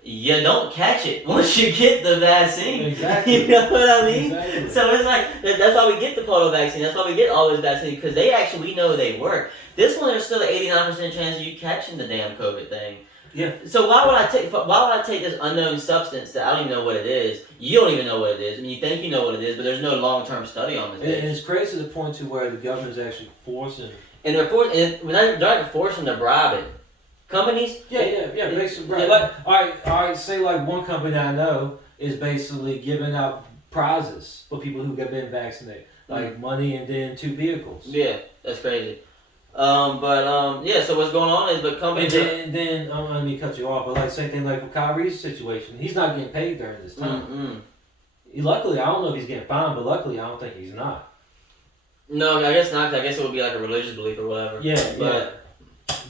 You don't catch it once you get the vaccine. Exactly. You know what I mean? Exactly. So it's like, that's why we get the polio vaccine. That's why we get all those vaccines. Because we know they work. This one, there's still an 89% chance of you catching the damn COVID thing. Yeah. So why would I take this unknown substance that I don't even know what it is? You don't even know what it is. I mean, you think you know what it is, but there's no long-term study on this. And it's crazy to the point to where the government is actually forcing. And they're not forcing to bribe it. Companies. Yeah. Basically, right. Like, all right. Say like one company I know is basically giving out prizes for people who have been vaccinated, like money and then 2 vehicles. Yeah, that's crazy. Yeah. So what's going on is, but companies. And then I don't mean to cut you off, but like same thing like with Kyrie's situation, he's not getting paid during this time. Luckily, I don't know if he's getting fined, but luckily, I don't think he's not. No, I guess not. 'Cause I guess it would be like a religious belief or whatever. Yeah.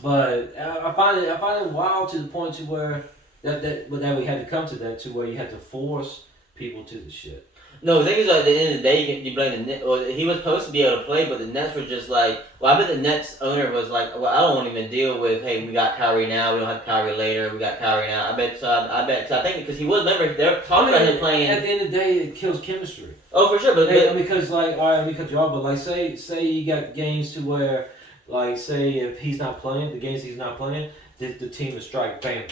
But I find it wild to the point to where that we had to come to that to where you had to force people to the shit. No, the thing is, like, at the end of the day, you blame the Nets. Well, he was supposed to be able to play, but the Nets were just like, well, I bet the Nets owner was like, well, I don't want to even deal with, hey, we got Kyrie now, we don't have Kyrie later, we got Kyrie now. I bet, because I think, because he was, remember, they're talking about him playing. At the end of the day, it kills chemistry. Oh, for sure, but because, like, all right, let me cut you off, but, like, say you got games to where, like, say if he's not playing, the games he's not playing, the team is strike, bam,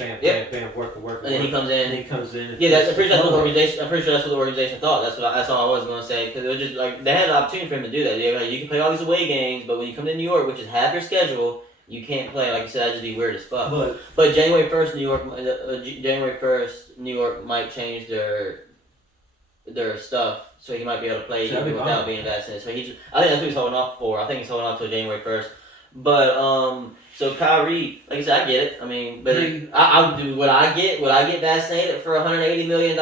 work. And then he comes in. Yeah, I'm pretty sure that's what the organization thought. That's all I was going to say, because it was just like they had an opportunity for him to do that. Like, you can play all these away games, but when you come to New York, which is half your schedule, you can't play. Like you said, that'd just be weird as fuck. But January 1st, New York might change their stuff, so he might be able to play without being vaccinated. So I think that's what he's holding off for. I think he's holding off till January 1st. But so Kyrie, like I said, I get it. I mean, but I do. Would I get vaccinated for $180 million?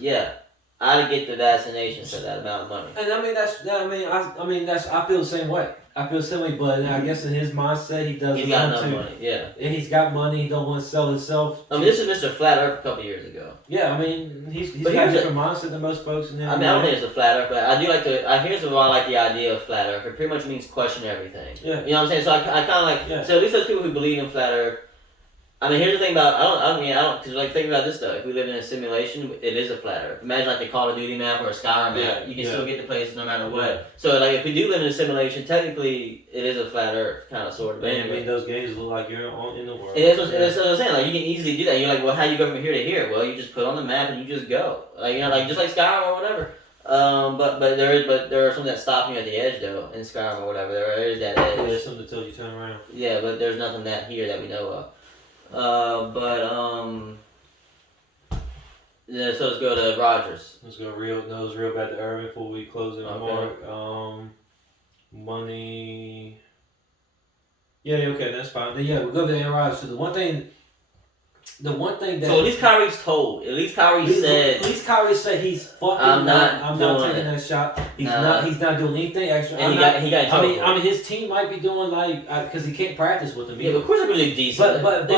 Yeah, I'd get the vaccination for that amount of money. And I mean I feel the same way. I feel silly, but I guess in his mindset, he doesn't He's got want enough to. money, yeah. And he's got money. He don't want to sell himself. I mean, this is Mr. Flat Earth a couple years ago. Yeah, I mean, he's But got a here's different mindset than most folks. In I mean, I don't think it's a flat Earth, but I do like to. Here's why I like the idea of flat Earth. It pretty much means question everything. Yeah. You know what I'm saying? So I kind of like. Yeah. So at least those people who believe in flat Earth. I mean, here's the thing about because like think about this though. If we live in a simulation, it is a flat Earth. Imagine like the Call of Duty map or a Skyrim map. You can still get to places no matter what. Yeah. So like if we do live in a simulation, technically it is a flat Earth kind of sort of. Man, I mean, those games look like you're in the world. And that's what I'm saying. Like you can easily do that. You're like, well, how do you go from here to here? Well, you just put on the map and you just go. Like like just like Skyrim or whatever. But there are some that stop you at the edge though in Skyrim or whatever. There is that edge. Yeah, there's something that tells you turn around. Yeah, but there's nothing that here that we know of. Yeah, so let's go to Rogers. Let's go real back to Irving before we close it. Okay. Mark. Money. Yeah, okay, that's fine. Then, yeah, we'll go to Aaron Rodgers. So the one thing that. So at least Kyrie's told. At least Kyrie said. At least Kyrie said he's fucking. I'm not taking that shot. He's not doing anything extra. And he got in trouble. I mean, his team might be doing like because he can't practice with him. Yeah, but of course they're really decent. But they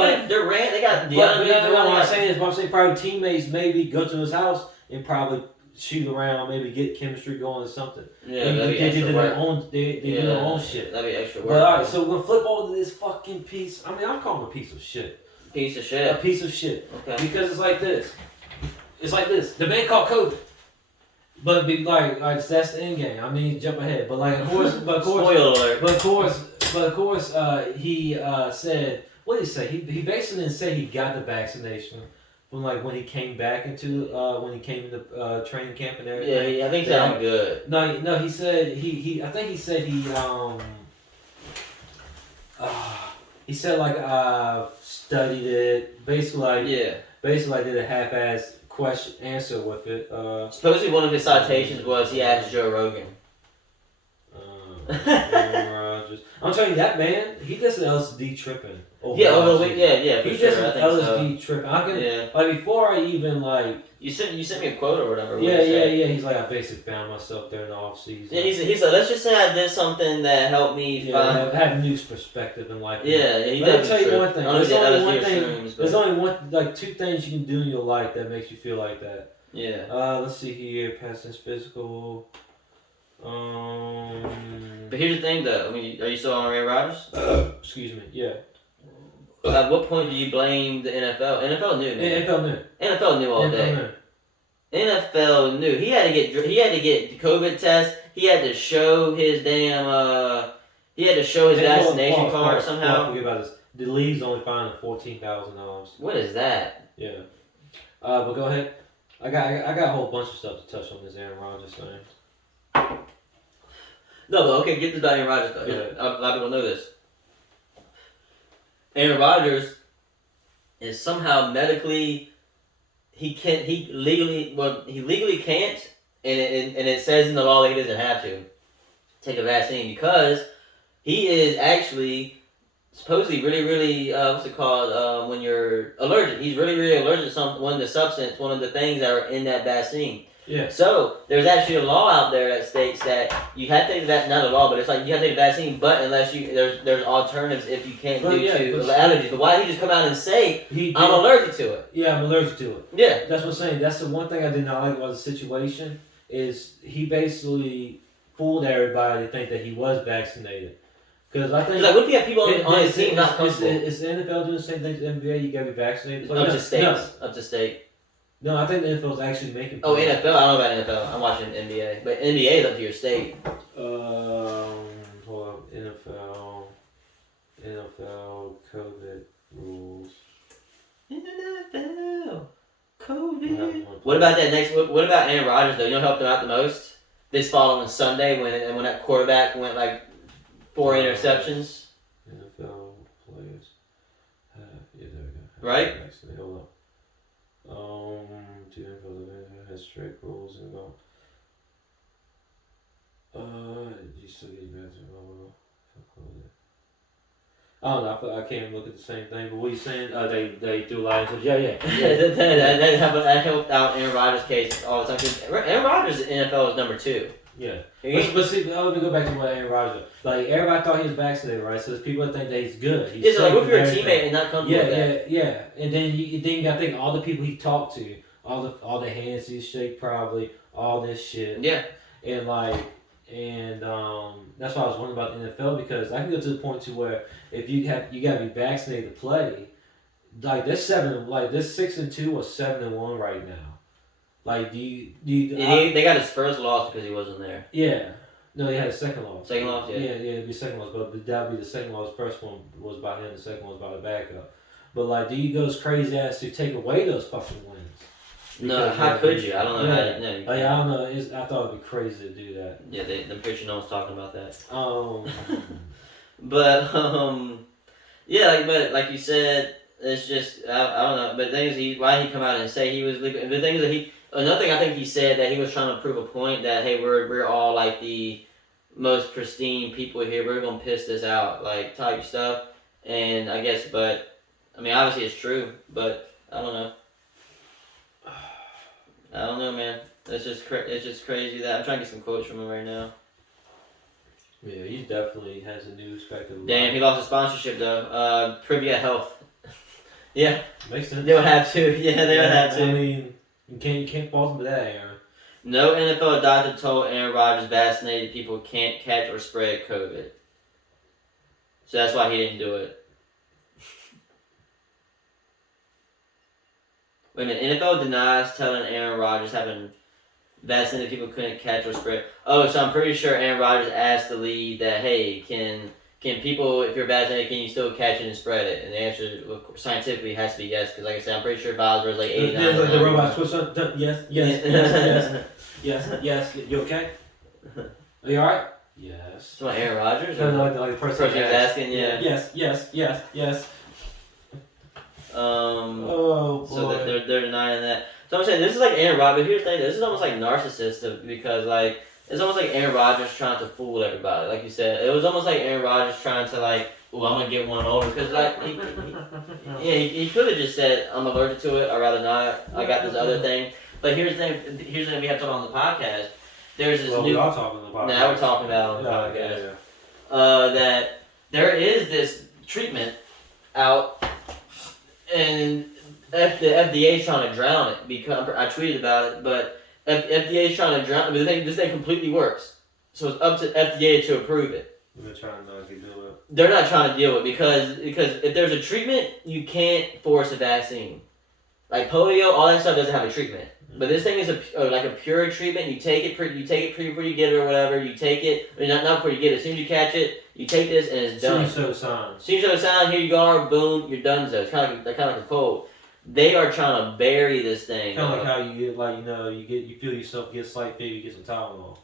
got what I'm saying is, probably teammates maybe go to his house and probably shoot around, maybe get chemistry going or something. Yeah, they do their own. They do their own shit. That'd be extra work. But all right, so we're gonna flip over to this fucking piece. I mean, I'm calling him a piece of shit. Piece of shit. A piece of shit. Okay. Because it's like this. It's like this. The man called COVID. But be like that's the end game. I mean, jump ahead. But like, of course, spoiler alert. But of course, he said, what did he say? He basically didn't say he got the vaccination from like when he came back into training camp and everything. Yeah, I think sounded good. No, he said I think he said he said like studied it, basically did a half-ass question answer with it. Supposedly one of his citations was he asked Joe Rogan. I'm telling you, that man, he does an LSD tripping. Over the week, for he sure. does an LSD tripping. Like before I even like. You sent me a quote or whatever. Yeah. He's like, I basically found myself there in the off season. Yeah, he's like, let's just say I did something that helped me find. Have new perspective in life. Yeah, he Let does. me tell you one thing. There's only but... two things you can do in your life that makes you feel like that. Yeah. Let's see here. Past tense, physical. But here's the thing, though. I mean, are you still on Aaron Rodgers? Excuse me. Yeah. At what point do you blame the NFL? NFL knew. NFL knew all day. NFL knew. He had to get COVID test. He had to show his damn. He had to show his vaccination card somehow. Forget about this. The league's only fined $14,000. What is that? Yeah. But go ahead. I got a whole bunch of stuff to touch on this Aaron Rodgers thing. No, but okay, get this about Aaron Rodgers though. Yeah. A lot of people know this. Aaron Rodgers is somehow medically he legally can't, and it says in the law that he doesn't have to take a vaccine because he is actually supposedly really what's it called when you're allergic. He's really allergic to one of the things that are in that vaccine. Yeah. So there's actually a law out there that states that you have to take that, not a law, but it's like you have to take the vaccine, but unless there's alternatives if you can't due to allergies. But why did he just come out and say I'm allergic to it? Yeah, I'm allergic to it. Yeah. That's what I'm saying. That's the one thing I did not like about the situation is he basically fooled everybody to think that he was vaccinated. Because I think like, what if you have people on his team not comfortable? Is the NFL doing the same thing to the NBA? You gotta be vaccinated. Up to state. No, I think the NFL is actually making. Oh, NFL! I don't know about NFL. I'm watching NBA, but NBA is up to your state. Hold up, NFL COVID rules. NFL COVID. What about that next? What about Aaron Rodgers though? You know who helped him out the most? This following Sunday when that quarterback went like 4 interceptions. NFL players. Yeah, there we go. Right. Actually, hold up. Two NFL has strict rules and go. You still get your bathroom. I don't know. I can't even look at the same thing. But what you saying? They do lines. Yeah. that helped out Aaron Rodgers' case all the time. Cause Aaron Rodgers' NFL is number 2. Yeah. He, But see, let me go back to what Aaron Rodgers. Like everybody thought he was vaccinated, right? So there's people that think that he's good. He's it's like, safe what if you're a and everything. teammate and not comfortable with that? Yeah. And then you got to think all the people he talked to, all the hands he shake, probably all this shit, Yeah. and that's why I was wondering about the NFL because I can go to the point to where if you got to be vaccinated to play, like this 6-2 or 7-1 right now. Like, They got his first loss because he wasn't there. Yeah. No, he had a second loss. Second loss, yeah. Yeah, it'd be second loss, but that would be the second loss. First one was by him, the second one was by the backup. But, like, do you go as crazy as to take away those fucking wins? No, how could you? I don't know how. No, I don't know. I thought it'd be crazy to do that. Yeah, I'm pretty sure no one's talking about that. But yeah, but like you said, it's just I don't know. But the thing is, why did he come out and say he was legal? The thing is that another thing I think he said that he was trying to prove a point that hey, we're all like the most pristine people here. We're gonna piss this out, like type stuff. And I guess, but I mean, obviously it's true, but I don't know. I don't know, man. It's just crazy that I'm trying to get some quotes from him right now. Yeah, he definitely has a new perspective. Damn, he lost his sponsorship though. Privia Health. Yeah. Makes sense. They would have to. Yeah, they would have to. I mean, you can't fault him for that, Aaron. No NFL doctor told Aaron Rodgers vaccinated people can't catch or spread COVID. So that's why he didn't do it. Wait a minute, NFL denies telling Aaron Rodgers having vaccinated people couldn't catch or spread. Oh, so I'm pretty sure Aaron Rodgers asked the league that, hey, can people, if you're vaccinated, can you still catch it and spread it? And the answer scientifically has to be yes, because like I said, I'm pretty sure vials was like 89. Yeah, like the robot switch on. Yes. You okay? Are you alright? Yes. So Aaron Rodgers? No, like the person who's asking, yeah. Yes. Oh boy. So that they're denying that. So I'm saying this is like Aaron Rodgers. But here's the thing: this is almost like narcissistic because like it's almost like Aaron Rodgers trying to fool everybody. Like you said, it was almost like Aaron Rodgers trying to like, well, I'm gonna get one over because like he could have just said I'm allergic to it. I'd rather not. I got this other thing. But here's the thing. Here's the thing we have to talk on the podcast. There's this new. We are talking on the podcast. Now we're talking about on the podcast. That there is this treatment out. And the FDA is trying to drown it because I tweeted about it, but FDA is trying to drown it. But this thing completely works, so it's up to FDA to approve it. They're trying not to deal with it. They're not trying to deal with it because if there's a treatment, you can't force a vaccine. Like polio, all that stuff doesn't have a treatment. But this thing is like a pure treatment. You take it before you get it or whatever. You take it, I mean, not before you get it. As soon as you catch it, you take this and it's done. Soon you show signs. As soon as you show signs, here you are, boom, you're done. So it's kind of like a cold. They are trying to bury this thing. Kind of like how you get you feel yourself get slight fever, you get some Tylenol.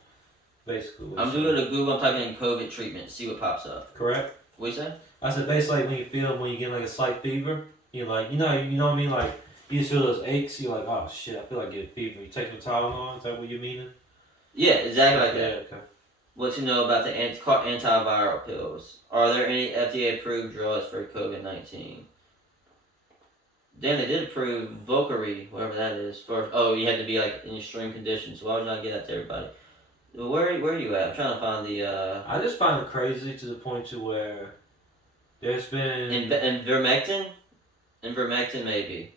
Basically. I'm doing a Google. I'm typing in COVID treatment. See what pops up. Correct. What you say? I said basically when you get like a slight fever, you're like you know what I mean like. You just feel those aches, you're like, oh shit, I feel like getting fever. You take the Tylenol, is that what you're meaning? Yeah, exactly like that. Yeah, okay. What you know about the antiviral pills? Are there any FDA-approved drugs for COVID-19? Then they did approve Vocari, whatever that is. You had to be like in extreme conditions. So why would you not get that to everybody? Where are you at? I'm trying to find the. I just find it crazy to the point to where there's been. And Vermectin? And Vermectin maybe.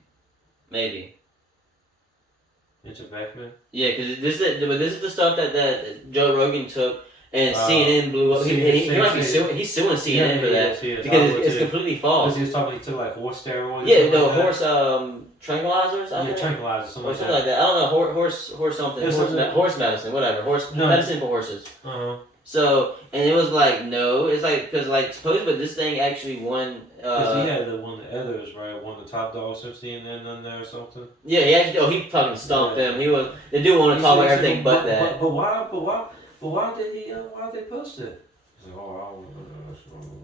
Intervectin? Yeah, because this is the stuff that Joe Rogan took and CNN blew up. He's suing CNN for that because it's completely false. He was talking. He took like horse steroids. Yeah, no horse tranquilizers. Tranquilizers, something or something like that. I don't know horse something. Horse medicine, whatever. Medicine for horses. So and it was like no, it's like because like supposedly this thing actually won. Because he had one of the others, right? One of the top dogs from CNN on there or something. Yeah, he fucking stumped them. He was. They do want to talk about everything but that. But why did they post it? Like, oh, I don't know.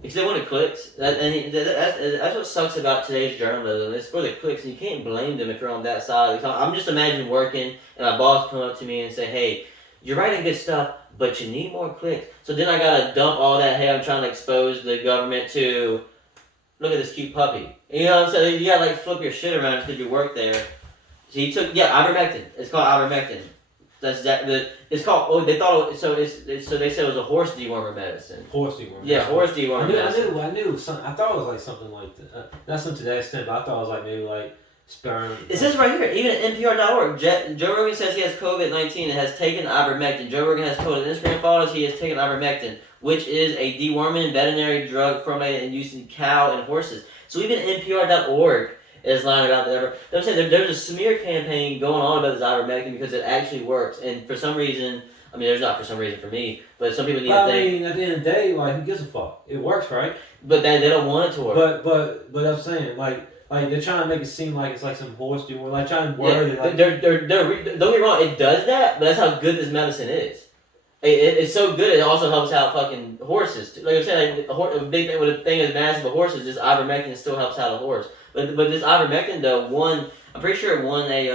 Because they want the clicks. That's what sucks about today's journalism. It's for the clicks, and you can't blame them if you're on that side. I'm just imagining working, and my boss come up to me and say, "Hey, you're writing good stuff, but you need more clicks." So then I gotta dump all that. Hey, I'm trying to expose the government to. Look at this cute puppy. You know what I'm saying? You gotta like flip your shit around because you work there. So he took ivermectin. It's called ivermectin. That's that. It's called. Oh, they thought so. So they said it was a horse dewormer medicine. Horse dewormer. Yeah, horse dewormer medicine. I knew. I thought it was like something like that. Not something to that extent, but I thought it was like maybe like sperm. It says right here, even at NPR.org, Joe Rogan says he has COVID-19 and has taken ivermectin. Joe Rogan has told his Instagram followers he has taken ivermectin, which is a deworming veterinary drug formulated and used in cow and horses. So even NPR.org is lying about that. They're saying there's a smear campaign going on about this ivermectin because it actually works. And for some reason, I mean, there's not for some reason for me, but some people need to think. I mean, at the end of the day, like, who gives a fuck? It works, right? But they don't want it to work. But I'm saying, like they're trying to make it seem like it's like some horse deal, like trying to word it. Like, don't get me wrong, it does that, but that's how good this medicine is. It's so good. It also helps out fucking horses. Like I said, like a big thing. When a thing is massive with horses, this ivermectin still helps out a horse. But this ivermectin though I'm pretty sure it won a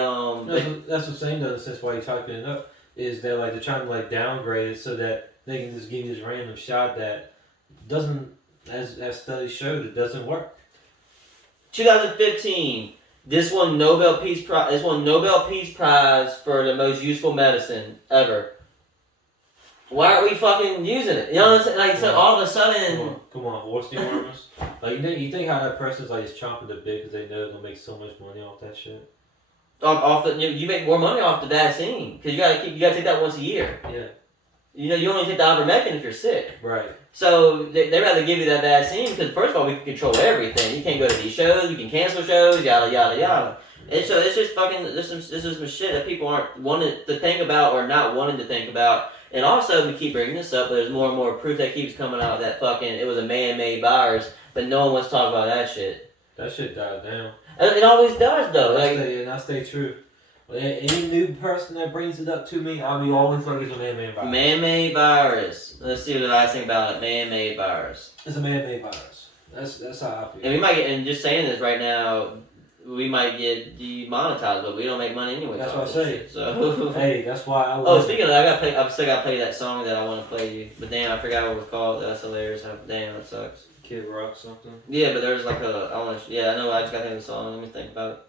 That's what I'm saying though. Since why you typing it up is that like they're trying to like downgrade it so that they can just give you this random shot that doesn't, as studies showed, it doesn't work. 2015. This won Nobel Peace Prize. This won Nobel Peace Prize for the most useful medicine ever. Why aren't we fucking using it? You know what I'm saying? Like, so all of a sudden... Come on, horse dewormers. Like, you think how that person's like is chomping the bit because they know they're gonna make so much money off that shit? You make more money off the vaccine because you gotta take that once a year. Yeah. You know, you only take the ivermectin if you're sick. Right. So they rather give you that vaccine because first of all we can control everything. You can't go to these shows. You can cancel shows. Yada yada yada. And so it's just fucking. This is some shit that people aren't wanting to think about or not wanting to think about. And also, we keep bringing this up, but there's more and more proof that keeps coming out that fucking it was a man-made virus, but no one wants to talk about that shit. That shit died down. It always does, though. I stay true. Any new person that brings it up to me, I'll be always like, it's a man-made virus. Man-made virus. Let's see what the last thing about it. Man-made virus. It's a man-made virus. That's how I feel. And we might get, and just saying this right now, we might get demonetized, but we don't make money anyway. That's what I say. So hey, that's why I. Oh, speaking of that, I still got to play that song that I want to play you. But damn, I forgot what it was called. That's hilarious. Damn, that sucks. Kid Rock something. Yeah, but there's like a. I want to. Yeah, I know. I just got to think of the song. Let me think about it.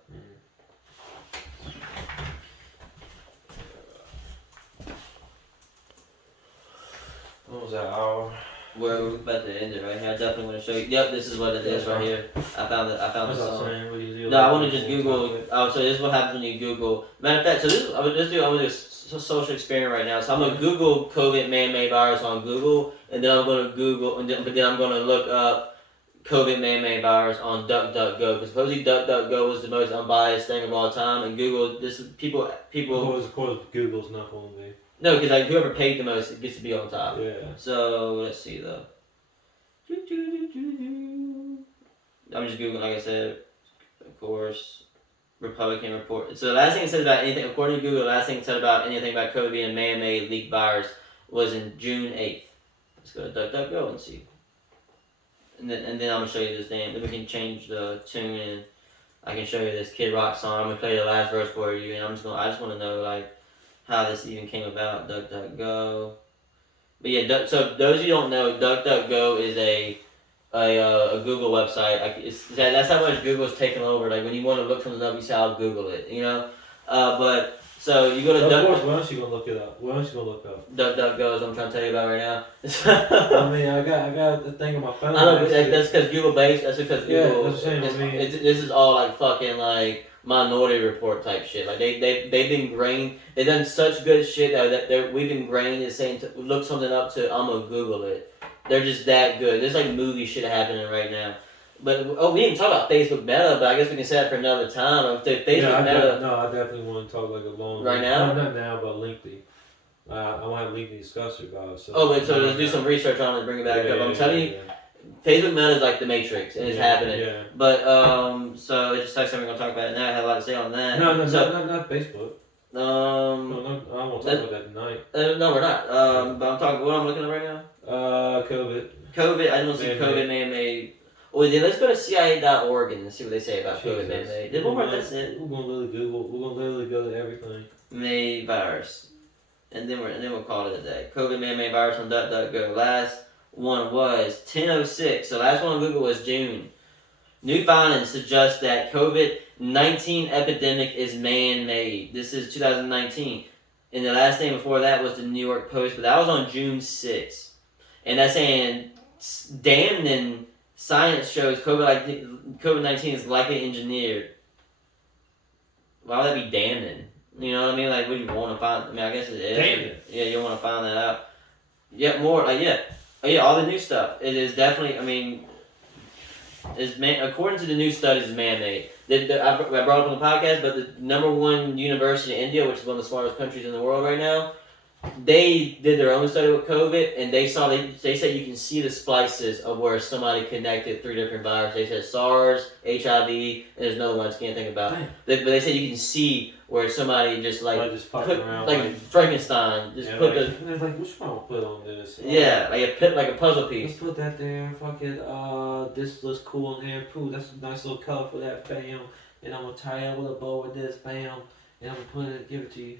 What was that hour? We're about to end it right here. I definitely want to show you. Yep, this is what it is right here. I found it. I found the song. No, I want to just Google. Oh, so this is what happens when you Google. Matter of fact, so this I'm gonna do a social experiment right now. So I'm gonna Google COVID man-made virus on Google, and then I'm gonna Google, but then I'm gonna look up COVID man-made virus on DuckDuckGo because supposedly DuckDuckGo was the most unbiased thing of all time, and Google this is people. Of course, Google's not going to be. No, because like whoever paid the most gets to be on top. Yeah. So let's see though. I'm just googling, like I said. Of course, Republican report. So the last thing it said about anything, according to Google, the last thing it said about anything about COVID being a man-made leaked virus was in June 8th. Let's go to DuckDuckGo and see. And then I'm gonna show you this damn. Then we can change the tune and I can show you this Kid Rock song. I'm gonna play the last verse for you, and I just want to know like how this even came about. DuckDuckGo. But yeah, so those of you who don't know, DuckDuckGo is a Google website. That's how much Google's taken over. Like when you want to look something up, you say, "I'll Google it," you know. But so you go to DuckDuckGo. Why don't you gonna look it up? Why don't you gonna look up? DuckDuckGo is what I'm trying to tell you about right now. I mean, I got the thing on my phone. I know, but that's because Google based. That's because Google. Yeah, that's what I'm saying. This is all like fucking like Minority Report type shit. Like they've ingrained. They've done such good shit that we've ingrained is saying to look something up to. I'm gonna Google it. They're just that good. There's like movie shit happening right now. But we didn't talk about Facebook Meta, but I guess we can say that for another time. If Facebook Meta. I definitely want to talk like a long. Right now? No, not now, but lengthy. I want to have lengthy discussion about it. So let's do some research on it and bring it back up. I'm telling you, Facebook Meta is like the Matrix, and it's happening. Yeah. But so it's just like something we're gonna talk about it now. I have a lot to say on that. No, not Facebook. No, I won't talk about that tonight. No, we're not. But I'm talking. What I'm looking at right now. COVID. I don't see COVID man-made. Well, then let's go to CIA.org and see what they say about COVID man-made. There's one more. That's it. We're gonna literally Google. We're gonna literally go to everything. Made virus, and then we'll call it a day. COVID man-made virus on DuckDuckGo. Last one was 10:06. So last one on Google was June. New findings suggest that COVID-19 epidemic is man-made. This is 2019. and the last thing before that was the New York Post, but that was on June 6th. And that's saying damning science shows COVID-19 is likely engineered. Why would that be damning? You know what I mean? Like, what do you want to find? I mean, I guess it is. Damning. Yeah, you want to find that out. Yeah, more. Yeah. Oh, yeah, all the new stuff. It is definitely, I mean, according to the new studies, is man-made. I brought it up on the podcast, but the number one university in India, which is one of the smartest countries in the world right now, they did their own study with COVID, and they said you can see the splices of where somebody connected 3 different viruses. They said SARS, HIV, and there's another one I just can't think about. But they said you can see where somebody just put around, like Frankenstein, put the. They're like, what you want to put on this? Yeah, like a puzzle piece. Let's put that there. Fucking this looks cool in here. Pooh, that's a nice little color for that. Bam. And I'm gonna tie it with a bow with this. Bam. And I'm gonna give it to you.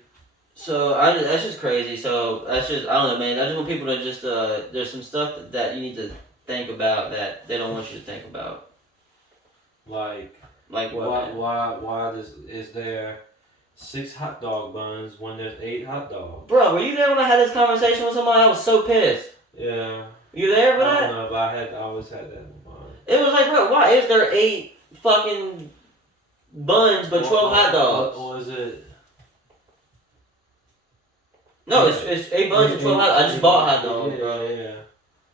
So that's just crazy. So that's just, I don't know, man. I just want people to just there's some stuff that you need to think about that they don't want you to think about. Like what? Why is there 6 hot dog buns when there's 8 hot dogs? Bro, were you there when I had this conversation with somebody? I was so pissed. Yeah. You there for that? I don't know, but I always had that in mind. It was like, bro, why is there 8 fucking buns but 12 hot dogs? Or is it? No, it's 8 buns and 12 hot dogs. I just bought hot dogs, bro. Yeah.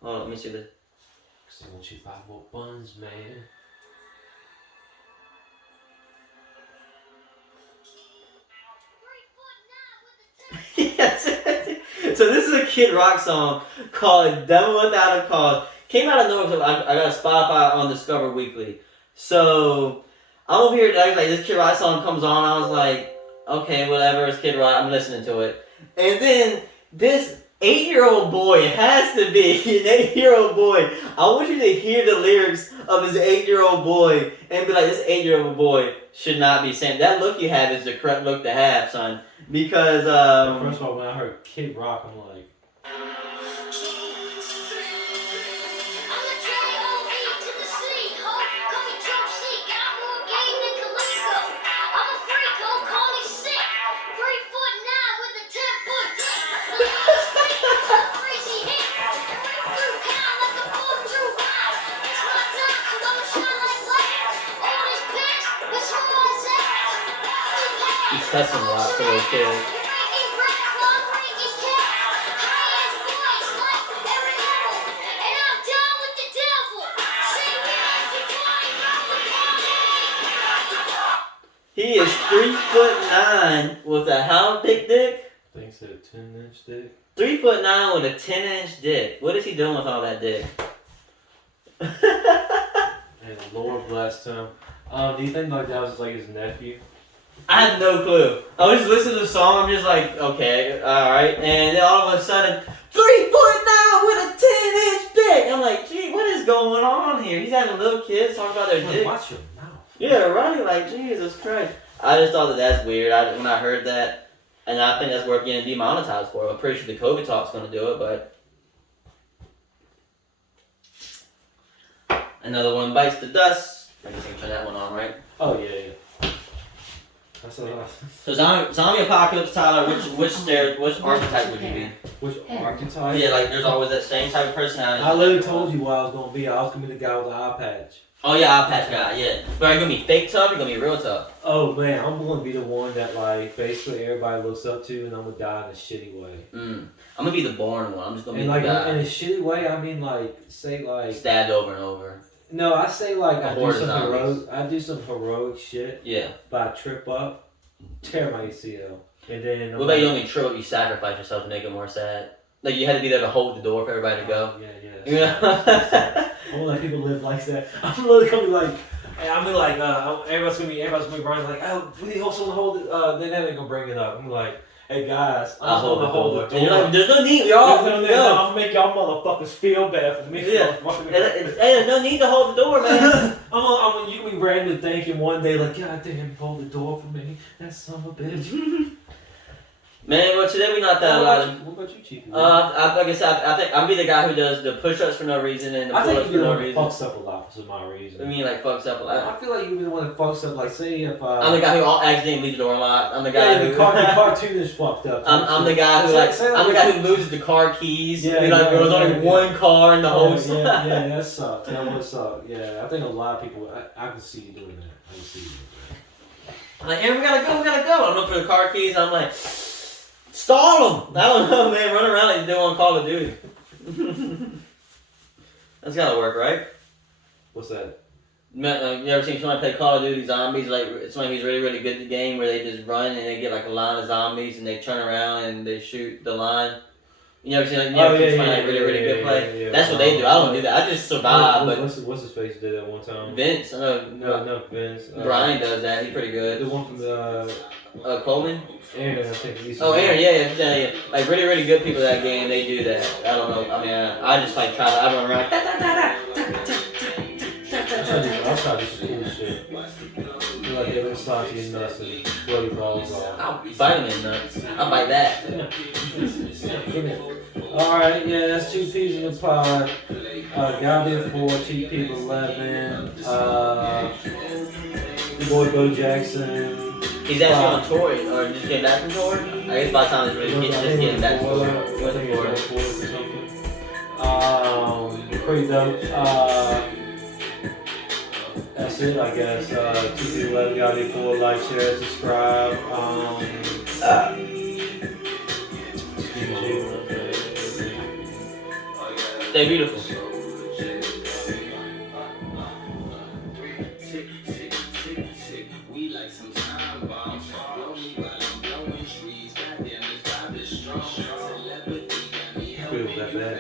Hold on, let me see this. So I want you to buy more buns, man. Yes. So this is a Kid Rock song called "Devil Without a Cause." Came out of nowhere. I got a Spotify on Discover Weekly. So I'm over here. Like this Kid Rock song comes on. I was like, okay, whatever. It's Kid Rock. I'm listening to it. And then this 8-year-old boy, it has to be an 8-year-old boy. I want you to hear the lyrics of this 8-year-old boy and be like, this 8-year-old boy should not be saying that. Look you have is the correct look to have, son. Because first of all, when I heard Kid Rock, I'm like, he's cussing a lot for those kids. He is 3'9" with a how big dick? I think it's a 10-inch dick. 3'9" with a 10-inch dick. What is he doing with all that dick? And the Lord blessed him. Do you think like that was like his nephew? I had no clue. I was just listening to the song. I'm just like, okay, all right. And then all of a sudden, 3'9" with a 10-inch dick. I'm like, gee, what is going on here? He's having little kids talking about their dick. Watch your mouth. Yeah, right. Like, Jesus Christ. I just thought that's weird. When I heard that, and I think that's worth getting demonetized for. I'm pretty sure the COVID talk's gonna do it, but another one bites the dust. I guess I can turn that one on, right? Oh yeah. That's a lot. So zombie apocalypse, Tyler. Which archetype would you be? Which archetype? Yeah, like there's always that same type of personality. I literally told you what I was gonna be. I was gonna be the guy with the eye patch. Oh yeah, eye patch guy. Yeah, but are you gonna be fake tough? Or are you gonna be real tough? Oh man, I'm gonna be the one that like basically everybody looks up to, and I'm gonna die in a shitty way. I'm gonna be the boring one. I'm just gonna be and the like guy. in a shitty way, I mean like say like stabbed over and over. No, I say like I do some zombies. heroic shit. Yeah. But I trip up, tear my ACL, and then. What about you only trip up? You sacrifice yourself to make it more sad. Like you had to be there to hold the door for everybody to go. Yeah. You know? I won't let people live like that. I'm literally gonna be like, everybody's gonna be running like, oh, we need someone to hold it. Then they're gonna bring it up. I'm like, hey guys, I'm just gonna hold the door. And you're like, there's no need, y'all. I'm gonna make y'all motherfuckers feel bad for me. Yeah. Hey, there's no need to hold the door, man. You can be randomly thinking one day like, God damn, hold the door for me. That son of a bitch. Man, well today we not that allowed. What about you, Chief? Like I said, I think I'm be the guy who does the push-ups for no reason and the I think pull-ups for you're the no one that reason. fucks up a lot for some odd reason. I mean, like fucks up a lot. I feel like you're the one that fucks up. Like, say if I'm the guy who accidentally leaves the door unlocked. I'm the guy who the cartoon is fucked up. I'm the guy who I'm the guy who loses the car keys. Yeah, There was only one car in the whole side. Yeah, that sucks. That would suck. Yeah, I think a lot of people. I can see you doing that. I can see you doing that. I'm like, hey, we gotta go. I'm looking for the car keys. I'm like, stall them. I don't know, man. Run around like you do on Call of Duty. That's gotta work, right? What's that? You ever seen somebody play Call of Duty Zombies? Like somebody who's really, really good at the game, where they just run and they get like a line of zombies and they turn around and they shoot the line. You never seen somebody like really, really good play? Yeah. That's what they do. I don't do that. I just survive. But What's his face did that one time? Vince, No, Vince. Brian does that. He's pretty good. The one from the Coleman. Aaron, I think. Aaron, yeah. Like really, really good people at that game, they do that. I don't know. I mean, I just like I run around. I'll try this cool shit. Feel like they're inside your nuts and blow your balls off. I'll bite them in nuts. I'll bite that. Alright, yeah, that's 2 peas in the pod. Galvin 4, Cheap People 11. The boy Bo Jackson. He's actually on tour, or just getting back from tour? I guess by the time it's really just getting back from tour. He went to Florida. Pretty dope. That's it, I guess. 2 people 11, Galvin 4, like, share, subscribe. Stay beautiful. Feels that bad.